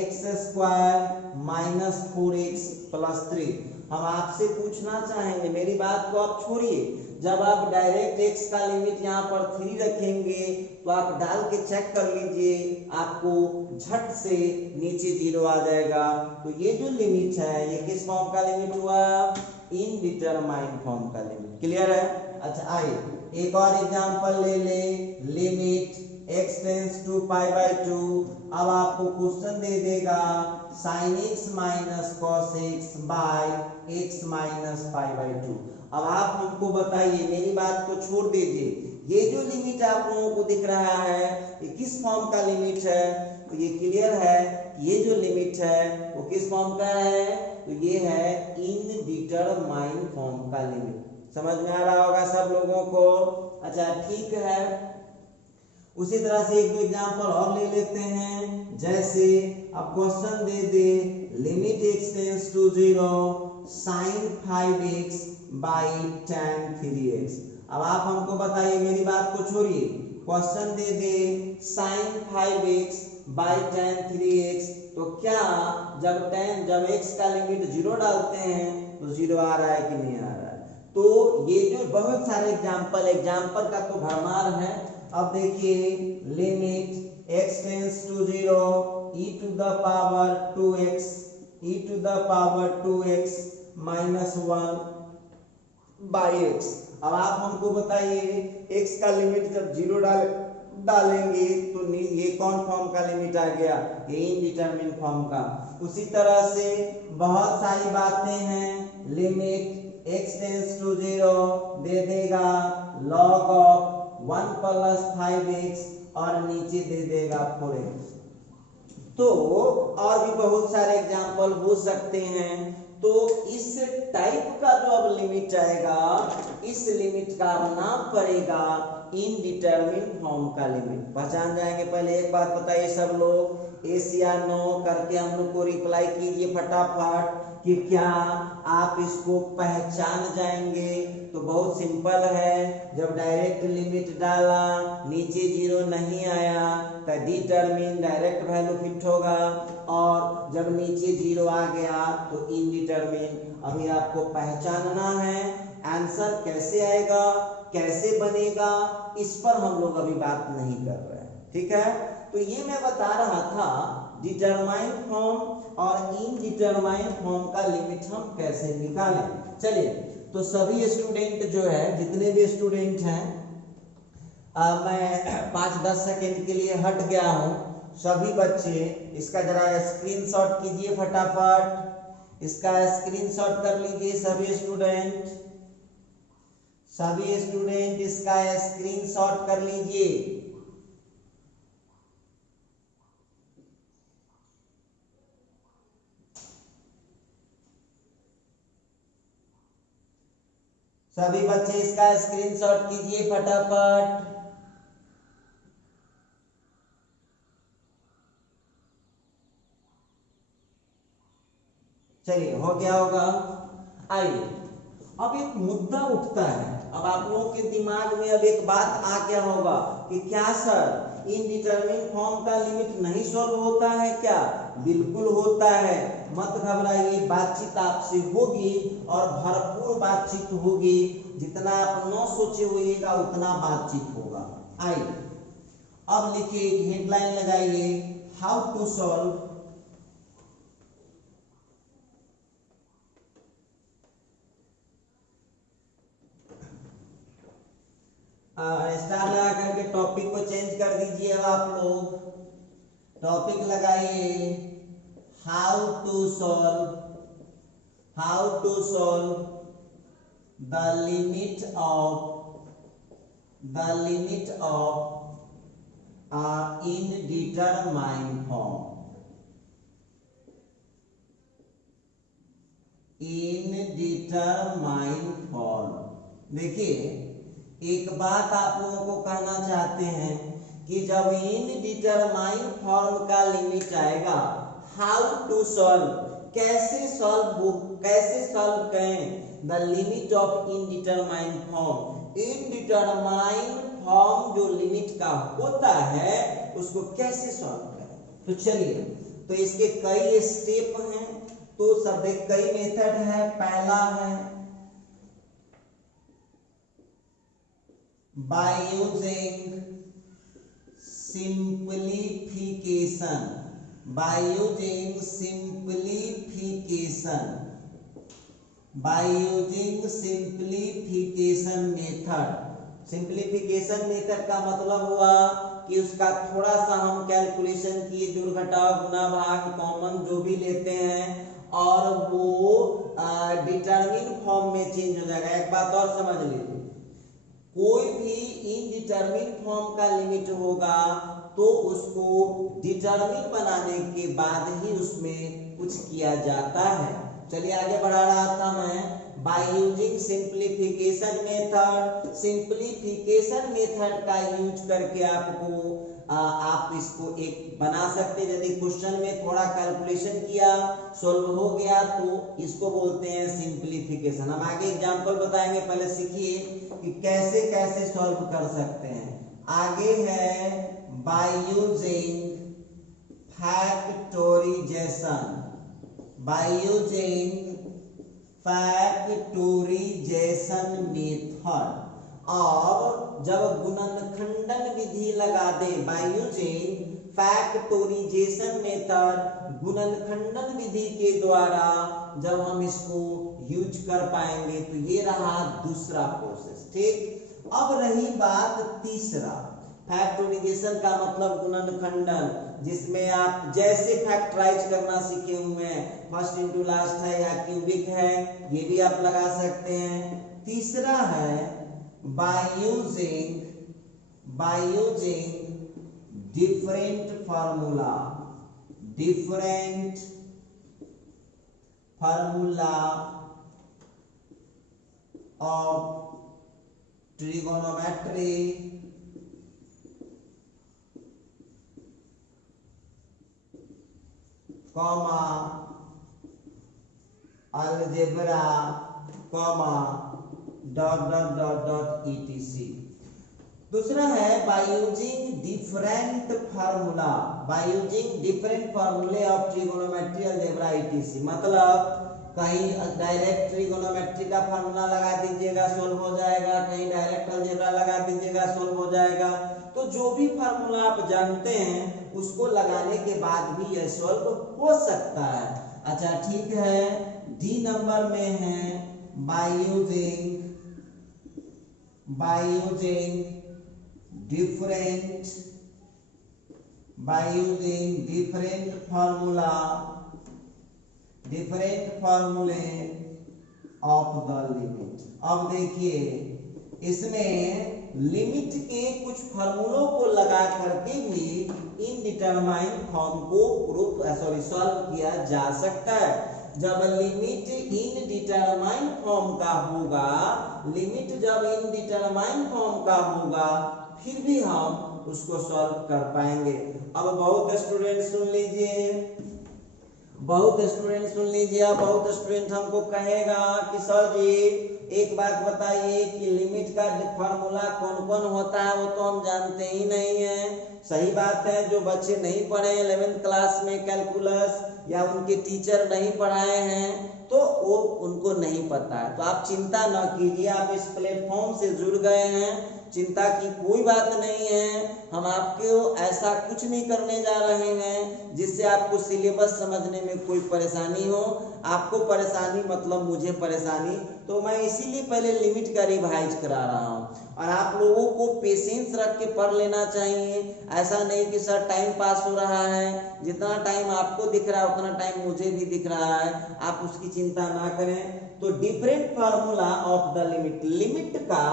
x² - 4x + 3। हम आपसे पूछना चाहेंगे, मेरी बात को आप छोड़िए, जब आप डायरेक्ट x का लिमिट यहाँ पर 3 रखेंगे तो आप डाल के चेक कर लीजिए, आपको झट से नीचे 0 आ जाएगा। तो ये जो लिमिट है ये किस फॉर्म का लिमिट हुआ, इनडिटरमाइन फॉर्म का लिमिट। क्लियर है। अच्छा आइए एक और एग्जांपल ले ले, लिमिट x टेंड्स टू π/2। अब आपको क्वेश्चन दे देगा sin x - cos x x - π/2। अब आप हमको बताइए, मेरी बात को छोड़ दीजिए, ये जो लिमिट आप लोगों को दिख रहा है ये किस फॉर्म का लिमिट है, तो ये क्लियर है कि ये जो लिमिट है वो किस फॉर्म का है, तो ये है इनडिटरमाइन फॉर्म का लिमिट। समझ में आ रहा होगा सब लोगों को। अच्छा ठीक है, उसी तरह से एक दो एग्जांपल और ले लेते हैं, जैसे अब क्वेश्चन दे दे limit x tends to 0 sin 5x tan 3x। अब आप हमको बताइए, मेरी बात को छोड़िए, क्वेश्चन दे दे sin 5x tan 3x, तो क्या जब x का लिमिट 0 डालते हैं तो 0 आ रहा है कि नहीं आ रहा है। तो ये जो बहुत सारे एग्जांपल का तो भरमार है। अब देखिए limit x tends to 0 e to the power 2x -1/x। अब आप हमको बताइए, x का लिमिट जब 0 डालेंगे तो ये कौन फॉर्म का लिमिट आ गया, ये इनडिटरमिनेट फॉर्म का। उसी तरह से बहुत सारी बातें हैं, लिमिट x टेंड्स टू 0 दे देगा log ऑफ 1 + 5x और नीचे दे देगा 4x। तो और भी बहुत सारे एग्जांपल हो सकते हैं। तो इस टाइप का जो अब लिमिट आएगा, इस लिमिट का नाम पड़ेगा इनडिटरमिनेट फॉर्म का लिमिट। पहचान जाएंगे। पहले एक बात बताइए सब लोग, yes या नो करके हम लोग को रिप्लाई कीजिए फटाफट कि क्या आप इसको पहचान जाएंगे। तो बहुत सिंपल है, जब डायरेक्ट लिमिट डाला नीचे 0 नहीं आया तो डिटरमिन डायरेक्ट वैल्यू फिट होगा, और जब नीचे 0 आ गया तो इनडिटरमिन। अभी आपको पहचानना है, आंसर कैसे आएगा कैसे बनेगा इस पर हम लोग अभी बात नहीं कर रहे हैं, ठीक है। तो ये मैं बता रहा था डिटरमाइन फॉर्म और इनडिटरमाइन फॉर्म का लिमिट हम कैसे निकालें। चलिए, तो सभी स्टूडेंट जो है, जितने भी स्टूडेंट हैं, मैं 5-10 सेकेंड के लिए हट गया हूं। सभी बच्चे इसका जरा स्क्रीनशॉट कीजिए फटाफट, इसका स्क्रीनशॉट कर लीजिए सभी स्टूडेंट इसका स्क्रीनशॉट कर लीजिए। सभी बच्चे इसका स्क्रीनशॉट कीजिए फटाफट। चलिए, हो गया होगा। आइए, अब एक मुद्दा उठता है, अब आप लोगों के दिमाग में अब एक बात आ गया होगा कि क्या सर इनडिटरमिनेट फॉर्म का लिमिट नहीं सॉल्व होता है क्या? बिल्कुल होता है, मत घबराइए, बातचीत आपसे होगी और भरपूर बातचीत होगी। जितना आप न सोचे होइएगा उतना बातचीत होगा। आइए, अब लिखिए, हेडलाइन लगाइए, हाउ टू सॉल्व स्टार लगा करके टॉपिक को चेंज कर दीजिए। अब आप लोग टॉपिक लगाइए how to solve the limit of indeterminate form. Indeterminate form. देखिए एक बात आप लोगों को कहना चाहते हैं कि जब इनडिटरमाइंड फॉर्म का लिमिट आएगा, हाउ टू सॉल्व, कैसे सॉल्व करें the limit of indeterminate form. Indeterminate form जो लिमिट का होता है उसको कैसे सॉल्व करें। तो चलिए, तो इसके कई स्टेप हैं, तो सब कई मेथड है। पहला है by using simplification method. Simplification method का मतलब हुआ कि उसका थोड़ा सा हम कैलकुलेशन किए, जोड़ घटाव गुना भाग कॉमन जो भी लेते हैं, और वो डिटरमिन फॉर्म में चेंज हो जाएगा। एक बात और समझ लीजिए, कोई भी इनडिटरमिन फॉर्म का लिमिट होगा तो उसको डिटरमिन बनाने के बाद ही उसमें कुछ किया जाता है। चलिए आगे बढ़ा रहा था मैं। बाय यूजिंग सिंप्लीफिकेशन मेथड का यूज करके आप इसको एक बना सकते हैं। यदि क्वेश्चन में थोड़ा कैलकुलेशन किया, सॉल्व हो गया, तो इसको बोलते हैं सिंप्लीफिकेशन। हम आगे एग्जांपल बताएंगे, पहले सीखिए कि कैसे कैसे सॉल्व कर सकते हैं। आगे है बाय यूजिंग फैक्टोराइजेशन मेथड। अब जब गुणनखंडन विधि लगा दे, बाय यूजिंग फैक्टोराइजेशन मेथड, गुणनखंडन विधि के द्वारा जब हम इसको यूज कर पाएंगे, तो ये रहा दूसरा प्रोसेस। ठीक, अब रही बात तीसरा। फैक्टोराइजेशन का मतलब गुणनखंडन, जिसमें आप जैसे फैक्टराइज करना सीखे हुए हैं, फर्स्ट इंटू लास्ट है या क्यूबिक है, ये भी आप लगा सकते हैं। तीसरा है by using different formula of trigonometry comma algebra comma etc। दूसरा है बाय यूजिंग डिफरेंट फार्मूले ऑफ ट्रिगोनोमेट्री अलजेब्रा etc। मतलब कहीं डायरेक्ट ट्रिगोनोमेट्री का फार्मूला लगा दीजिएगा, सोल्व हो जाएगा, कहीं डायरेक्ट अलजेब्रा लगा दीजिएगा, सोल्व हो जाएगा। तो जो भी फार्मूला आप जानते हैं उसको लगाने के बाद भी यह सोल्व हो सकता है। अच्छा ठीक है, डी नंबर में है बाय यूजिंग डिफरेंट फार्मूले ऑफ द लिमिट। अब देखिए इसमें लिमिट के कुछ फार्मूलों को लगा करके भी इनडिटरमाइंड फॉर्म को सॉल्व किया जा सकता है। जब लिमिट इनडिटरमाइंड फॉर्म का होगा, फिर भी हम उसको सॉल्व कर पाएंगे। अब बहुत स्टूडेंट सुन लीजिए, बहुत स्टूडेंट हमको कहेगा कि सर जी एक बात बताइए कि लिमिट का फार्मूला कौन कौन होता है, वो तो हम जानते ही नहीं है। सही बात है, जो बच्चे नहीं पढ़े 11th क्लास में कैलकुलस या उनके टीचर नहीं पढ़ाए हैं तो वो उनको नहीं पता है। तो आप चिंता न कीजिए, आप इस प्लेटफॉर्म से जुड़ गए हैं, चिंता की कोई बात नहीं है। हम आपको ऐसा कुछ नहीं करने जा रहे हैं जिससे आपको सिलेबस समझने में कोई परेशानी हो। आपको परेशानी मतलब मुझे परेशानी, तो मैं इसीलिए पहले लिमिट का रिवाइज करा रहा हूँ। और आप लोगों को पेशेंस रख के पढ़ लेना चाहिए। ऐसा नहीं कि सर टाइम पास हो रहा है, जितना टाइम आपको दिख रहा है उतना टाइम मुझे भी दिख रहा है, आप उसकी चिंता ना करें। तो different formula of the limit, limit का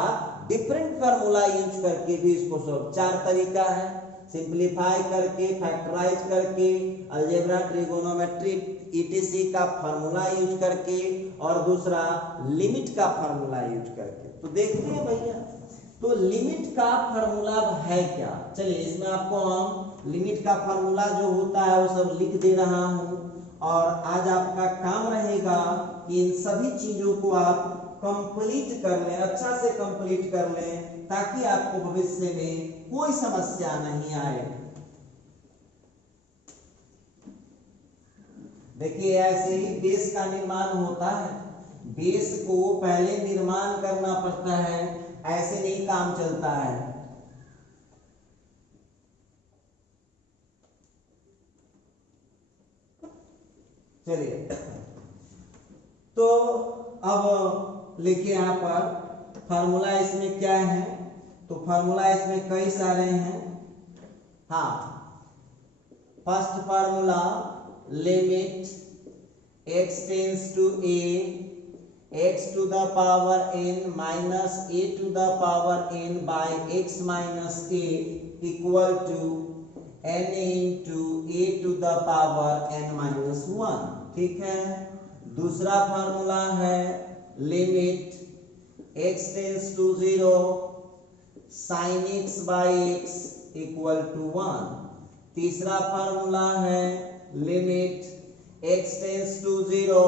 डिफरेंट फार्मूला यूज करके भी इसको सॉल्व, 4 तरीका है, सिंप्लीफाई करके, फैक्टराइज करके, अलजेब्रा, ट्रिगोनोमेट्री ईटीसी का फार्मूला यूज करके, और दूसरा लिमिट का फार्मूला यूज करके। तो देखते हैं भैया, तो लिमिट का फार्मूला है क्या। चलिए इसमें आपको हम लिमिट का फार्मूला जो होता है वो सब लिख दे रहा हूं, और आज आपका काम रहेगा कि इन सभी चीजों को आप कंप्लीट कर लें, अच्छा से कंप्लीट कर लें, ताकि आपको भविष्य में कोई समस्या नहीं आए। देखिए ऐसे ही बेस का निर्माण होता है, बेस को पहले निर्माण करना पड़ता है, ऐसे नहीं काम चलता है। चलिए तो अब लिखिए यहाँ पर फार्मूला इसमें क्या है, तो फार्मूला इसमें कई सारे हैं। हाँ, first formula limit x tends to a x to the power n minus a to the power n by x minus a equal to n into a to the power n minus 1। ठीक है। दूसरा formula है limit x tends to 0 sin x by x equal to 1। तीसरा formula है limit x tends to 0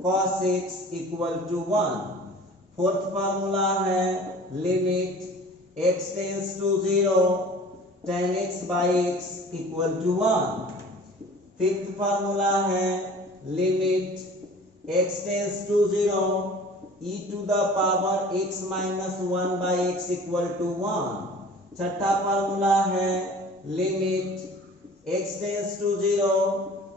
cos x equal to 1। Fourth formula है limit x tends to 0 tan x by x equal to 1। Fifth formula है limit x tends to 0 e to the power x minus 1 by x equal to 1। छठा formula है limit x tends to 0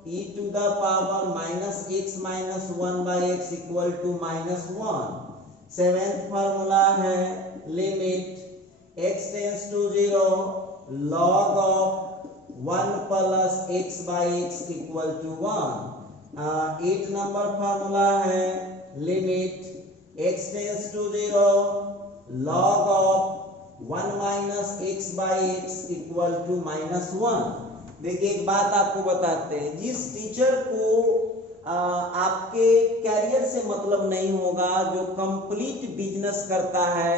e to the power minus x minus 1 by x equal to minus 1। Seventh formula है limit x tends to 0 log of 1 plus x by x equal to 1। 8 number formula है limit x tends to 0 log of 1 minus x by x equal to minus 1। देखिए एक बात आपको बताते हैं, जिस teacher को आपके कैरियर से मतलब नहीं होगा, जो कंप्लीट बिजनेस करता है,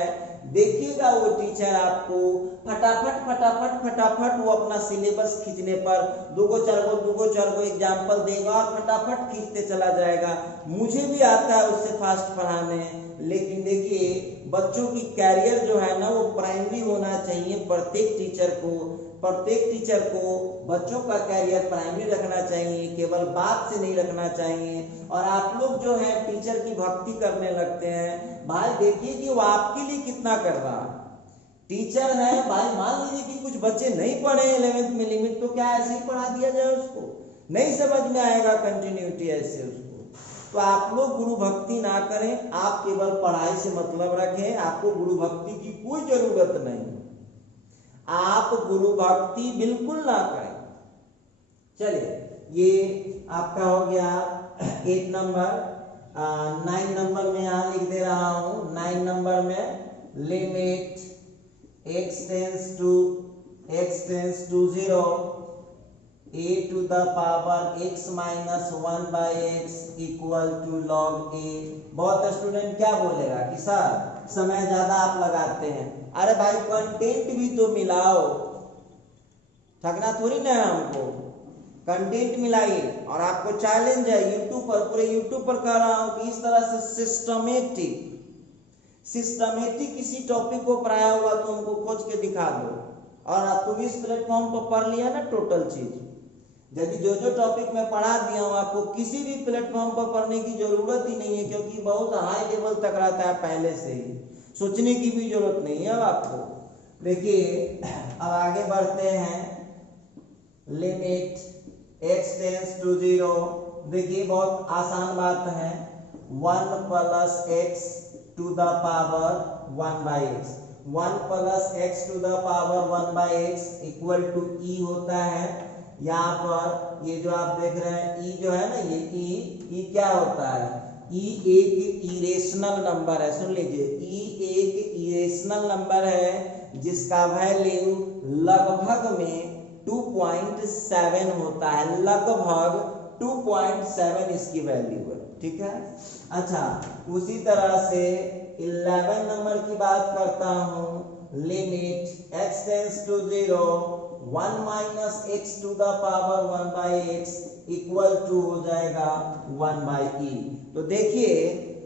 देखिएगा वो टीचर आपको फटाफट फटाफट फटाफट वो अपना सिलेबस खींचने पर दो चार गो एग्जाम्पल देगा और फटाफट खींचते चला जाएगा। मुझे भी आता है उससे फास्ट पढ़ाने, लेकिन देखिए बच्चों की कैरियर जो है ना वो प्राइमरी होना चाहिए। प्रत्येक टीचर को बच्चों का कैरियर प्राइमरी रखना चाहिए, केवल बात से नहीं रखना चाहिए। और आप लोग जो है टीचर की भक्ति करने लगते हैं, भाई देखिए कि वो आपके लिए कितना कर रहा है। टीचर है भाई, मान लीजिए कि कुछ बच्चे नहीं पढ़े 11th में लिमिट, तो क्या ऐसे ही पढ़ा दिया जाए उसको? नहीं समझ में आएगा कंटिन्यूटी ऐसे उसको। तो आप लोग गुरु भक्ति ना करें, आप केवल पढ़ाई से मतलब रखें। आपको गुरु भक्ति की कोई जरूरत नहीं, आप गुरु भक्ति बिल्कुल ना करें। चलिए ये आपका हो गया 8 नंबर। 9 नंबर में यहाँ लिख दे रहा हूं। 9 नंबर में limit x tends to 0 a to the power x minus 1 by x equal to log a। बहुत स्टूडेंट क्या बोलेगा कि सर समय ज्यादा आप लगाते हैं। अरे भाई कंटेंट भी तो मिलाओ, थकना थोड़ी ना है हमको, कंटेंट मिलाइए। और आपको चैलेंज है यूट्यूब पर, पूरे यूट्यूब पर कह रहा हूं कि इस तरह से सिस्टमेटिक किसी टॉपिक को पढ़ाया हुआ तो हमको खोज के दिखा दो। और आपको भी इस प्लेटफॉर्म पर पढ़ लिया ना टोटल चीज। यदि जो टॉपिक मैं पढ़ा दिया हूं आपको किसी भी प्लेटफॉर्म पर पढ़ने की जरूरत ही नहीं है, क्योंकि बहुत हाई लेवल तक रहता है पहले से ही, सोचने की भी जरूरत नहीं है अब आपको। देखिए अब आगे बढ़ते हैं। लिमिट x टेंड्स टू 0, देखिए बहुत आसान बात है, 1 plus x to the power 1 by x। 1 plus x to the power 1 by x equal to e होता है। यहाँ पर ये जो आप देख रहे हैं ई जो है ना, ये ई क्या होता है, ई एक इरेशनल नंबर है। सुन लीजिए, ई एक इरेशनल नंबर है जिसका वैल्यू लगभग में 2.7 होता है, लगभग 2.7 इसकी वैल्यू है। ठीक है, अच्छा उसी तरह से 11 नंबर की बात करता हूं, limit x tends to 0 1 minus x to the power 1 by x equal to हो जाएगा 1 बाई ई। तो देखिए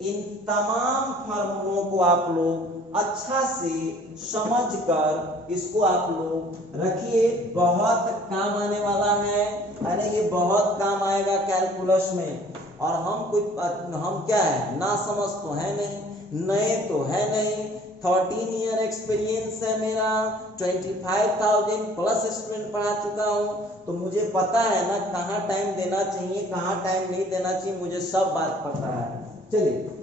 इन तमाम फार्मूलों को आप लोग अच्छा से समझकर इसको आप लोग रखिए, बहुत काम आने वाला है। अरे ये बहुत काम आएगा कैलकुलस में। और हम क्या है, ना समझ तो है नहीं, नए तो है नहीं, 13 ईयर एक्सपीरियंस है मेरा, 25,000 प्लस स्टूडेंट पढ़ा चुका हूँ, तो मुझे पता है ना कहाँ टाइम देना चाहिए, कहाँ टाइम नहीं देना चाहिए, मुझे सब बात पता है। चलिए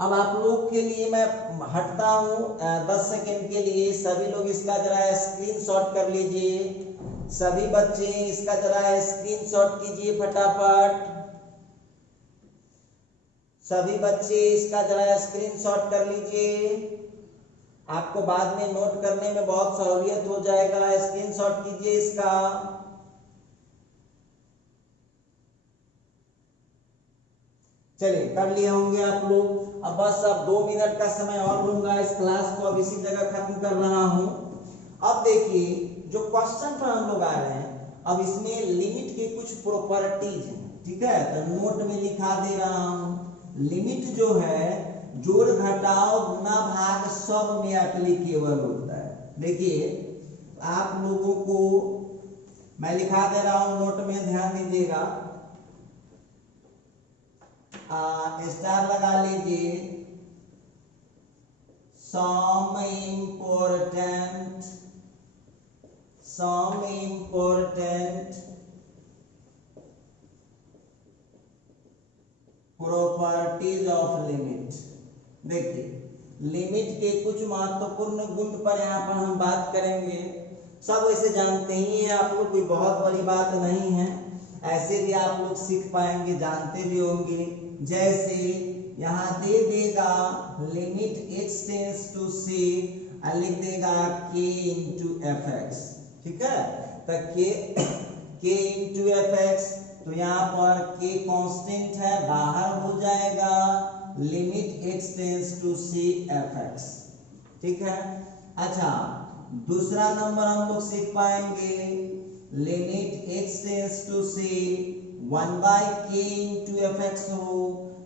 अब आप लोग के लिए मैं हटता हूँ 10 सेकेंड के लिए। सभी लोग इसका जरा स्क्रीनशॉट कर लीजिए, सभी बच्चे इसका जरा स्क्रीनशॉट कीजिए फटाफट। सभी बच्चे इसका जरा स्क्रीनशॉट कर लीजिए, आपको बाद में नोट करने में बहुत सहूलियत हो जाएगा। स्क्रीनशॉट कीजिए इसका। चलिए कर लिए होंगे आप लोग। अब बस अब 2 मिनट का समय और लूंगा, इस क्लास को अब इसी जगह खत्म कर रहा हूं। अब देखिए जो क्वेश्चन पर हम लोग आ रहे हैं, अब इसमें लिमिट के कुछ प्रॉपर्टीज हैं। ठीक है, तो नोट में लिखा दे रहा हूं। लिमिट जो है जोड़ घटाव गुना भाग सब में एप्लीकेबल होता है। देखिए आप लोगों को मैं लिखा दे रहा हूं, नोट में ध्यान दीजिएगा, स्टार लगा लीजिए। Some important properties of limit. देखिए लिमिट के कुछ महत्वपूर्ण गुण पर यहाँ पर हम बात करेंगे। सब वैसे जानते ही हैं आप लोग, कोई बहुत बड़ी बात नहीं है, ऐसे भी आप लोग सीख पाएंगे, जानते भी होंगे। जैसे यहाँ दे देगा limit x tends to c, लिख देगा k इंटू एफ एक्स। ठीक है, तो k इंटू एफ एक्स, तो यहाँ पर k कांस्टेंट है, बाहर हो जाएगा limit x tends to c f x. ठीक है, अच्छा दूसरा नंबर हम लोग सीख पाएंगे, limit x tends to c 1 by k into f x हो,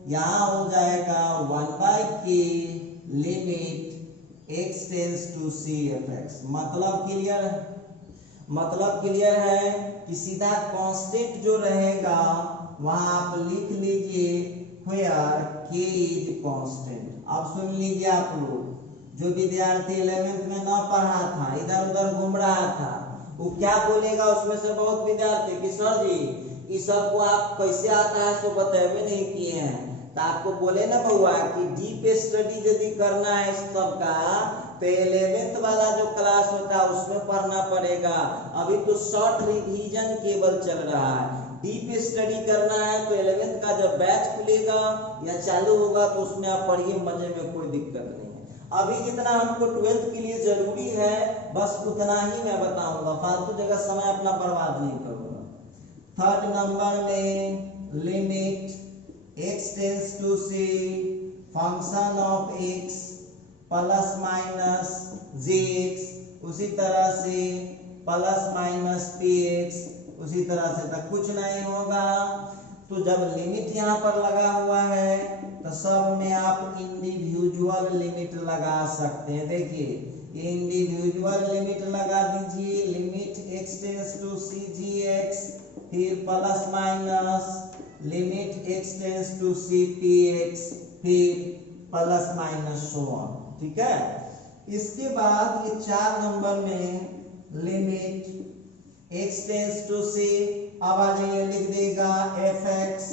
यहाँ हो जाएगा 1 by k limit x tends to c f x. मतलब क्लियर है कि सीधा कांस्टेंट जो रहेगा वहां आप लिख लीजिए where k इज कांस्टेंट। अब सुन लीजिए आप लोग, जो विद्यार्थी 11th में ना पढ़ा था, इधर उधर घूम रहा था, वो क्या बोलेगा, उसमें से बहुत विद्यार्थी कि सर जी इस सब को आप कैसे आता है सो बतावे नहीं किए हैं। तो आपको बोले ना बउआ कि डीप स्टडी यदि करना है इस सब का, तो 11th वाला जो क्लास होता है उसमें पढ़ना पड़ेगा। अभी तो शॉर्ट रिवीजन केवल चल रहा है। डीप स्टडी करना है तो 11th का जब बैच खुलेगा या चालू होगा तो उसमें आप पढ़िए, मजे में कोई दिक्कत नहीं है। अभी जितना हमको 12th के लिए जरूरी है बस उतना ही मैं बताऊंगा, फालतू जगह समय अपना बर्बाद नहीं करूंगा। थर्ड नंबर में limit x tends to c function of x plus minus jx, उसी तरह से प्लस माइनस px, उसी तरह से तक कुछ नहीं होगा। तो जब लिमिट यहाँ पर लगा हुआ है तो सब में आप इंडिविजुअल लिमिट लगा सकते हैं। देखिए इंडिविजुअल लिमिट लगा दीजिए, limit x tends to c gx, फिर plus minus limit x tends to c px, फिर प्लस माइनस सो ऑन। ठीक है, इसके बाद ये 4 नंबर में limit x tends to c, अब आ जाइए लिख देगा fx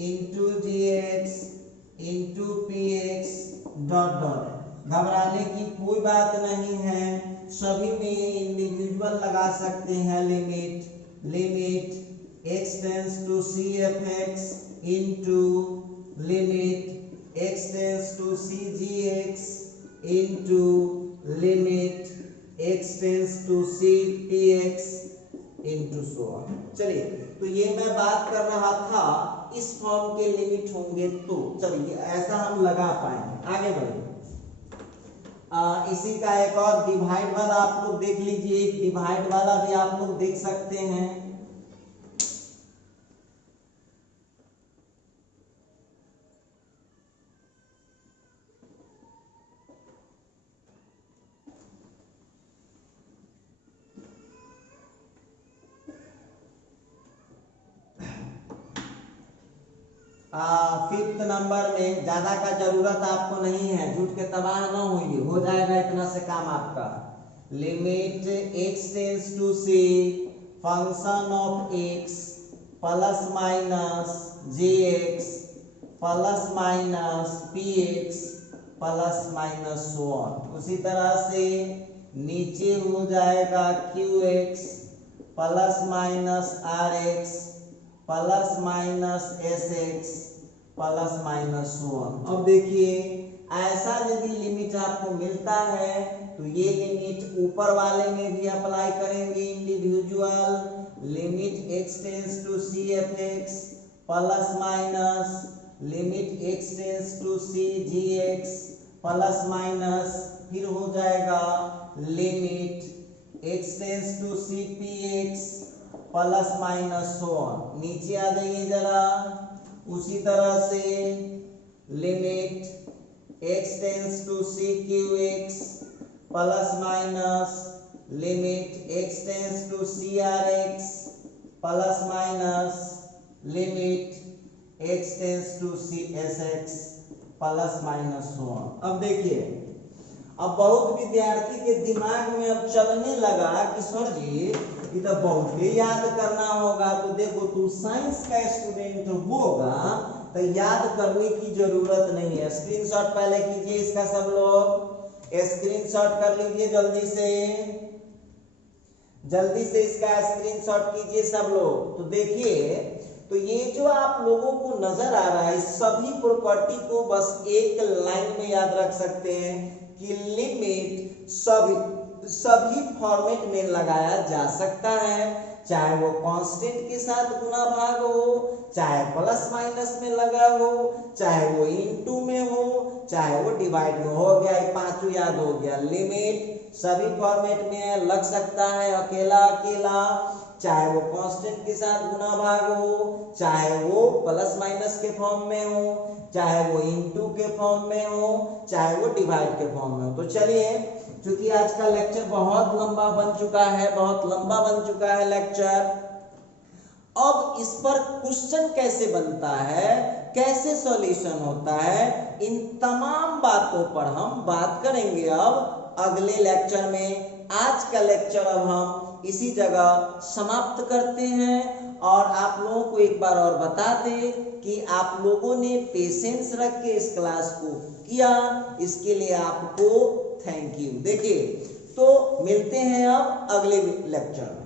into gx into px dot dot. घबराने की कोई बात नहीं है, सभी में इंडिविजुअल लगा सकते हैं limit x tends to c f(x) into limit x tends to c g(x) into limit x tends to c p(x) into so on. चलिए, तो ये मैं बात कर रहा था इस फॉर्म के लिमिट होंगे तो चलिए ऐसा हम लगा पाएंगे। आगे बढ़िए, इसी का एक और डिवाइड वाला आप लोग देख लीजिए, डिवाइड वाला भी आप लोग देख सकते हैं। फिफ्थ नंबर में ज्यादा का जरूरत आपको नहीं है, झूठ के तबाह ना होइए, हो जाएगा इतना से काम आपका। Limit x tends to c function of x plus minus jx plus minus px plus minus so on. उसी तरह से नीचे हो जाएगा qx plus minus rx plus minus sx plus minus so on. अब देखिए, ऐसा यदि लिमिट आपको मिलता है तो ये लिमिट ऊपर वाले में भी अप्लाई करेंगे individual. Limit x tends to c f(x) plus minus limit x tends to c g(x) plus minus, फिर हो जाएगा limit x tends to c p(x) plus minus so on. नीचे आ जाइए जरा, उसी तरह से limit x tends to c qx plus minus limit x tends to c rx plus minus limit x tends to c sx plus minus so on. अब देखिए, अब बहुत विद्यार्थी के दिमाग में अब चलने लगा कि सर जी ये तो बहुत ही याद करना होगा। तो देखो, तू साइंस का स्टूडेंट होगा तो याद करने की जरूरत नहीं है। स्क्रीनशॉट पहले कीजिए इसका, सब लोग स्क्रीनशॉट कर लीजिए जल्दी से इसका स्क्रीनशॉट कीजिए सब लोग। तो देखिए, तो ये जो आप लोगों को नजर आ रहा है, सभी प्रॉपर्टी को बस एक लाइन में याद रख सकते हैं कि लिमिट सभी फॉर्मेट में लगाया जा सकता है, चाहे वो कांस्टेंट के साथ गुना भाग हो, चाहे प्लस माइनस में लगा हो, चाहे वो इनटू में हो, चाहे वो डिवाइड में हो गया। ये पांचों याद हो गया। लिमिट सभी फॉर्मेट में लग सकता है, अकेला, चाहे वो कांस्टेंट के साथ गुना भाग हो, चाहे वो प्लस माइनस के फॉर्म में हो, चाहे वो इनटू के फॉर्म में हो, चाहे वो डिवाइड के फॉर्म में हो। तो चलिए, क्योंकि आज का लेक्चर बहुत लंबा बन चुका है लेक्चर, अब इस पर क्वेश्चन कैसे बनता है, कैसे सॉल्यूशन होता है, इन तमाम बातों पर हम बात करेंगे अब अगले लेक्चर में। आज का लेक्चर अब हम इसी जगह समाप्त करते हैं, और आप लोगों को एक बार और बता दें कि आप लोगों ने पेशेंस रख के इस क्लास को किया, इसके लिए आपको थैंक यू। देखिए, तो मिलते हैं अब अगले लेक्चर में।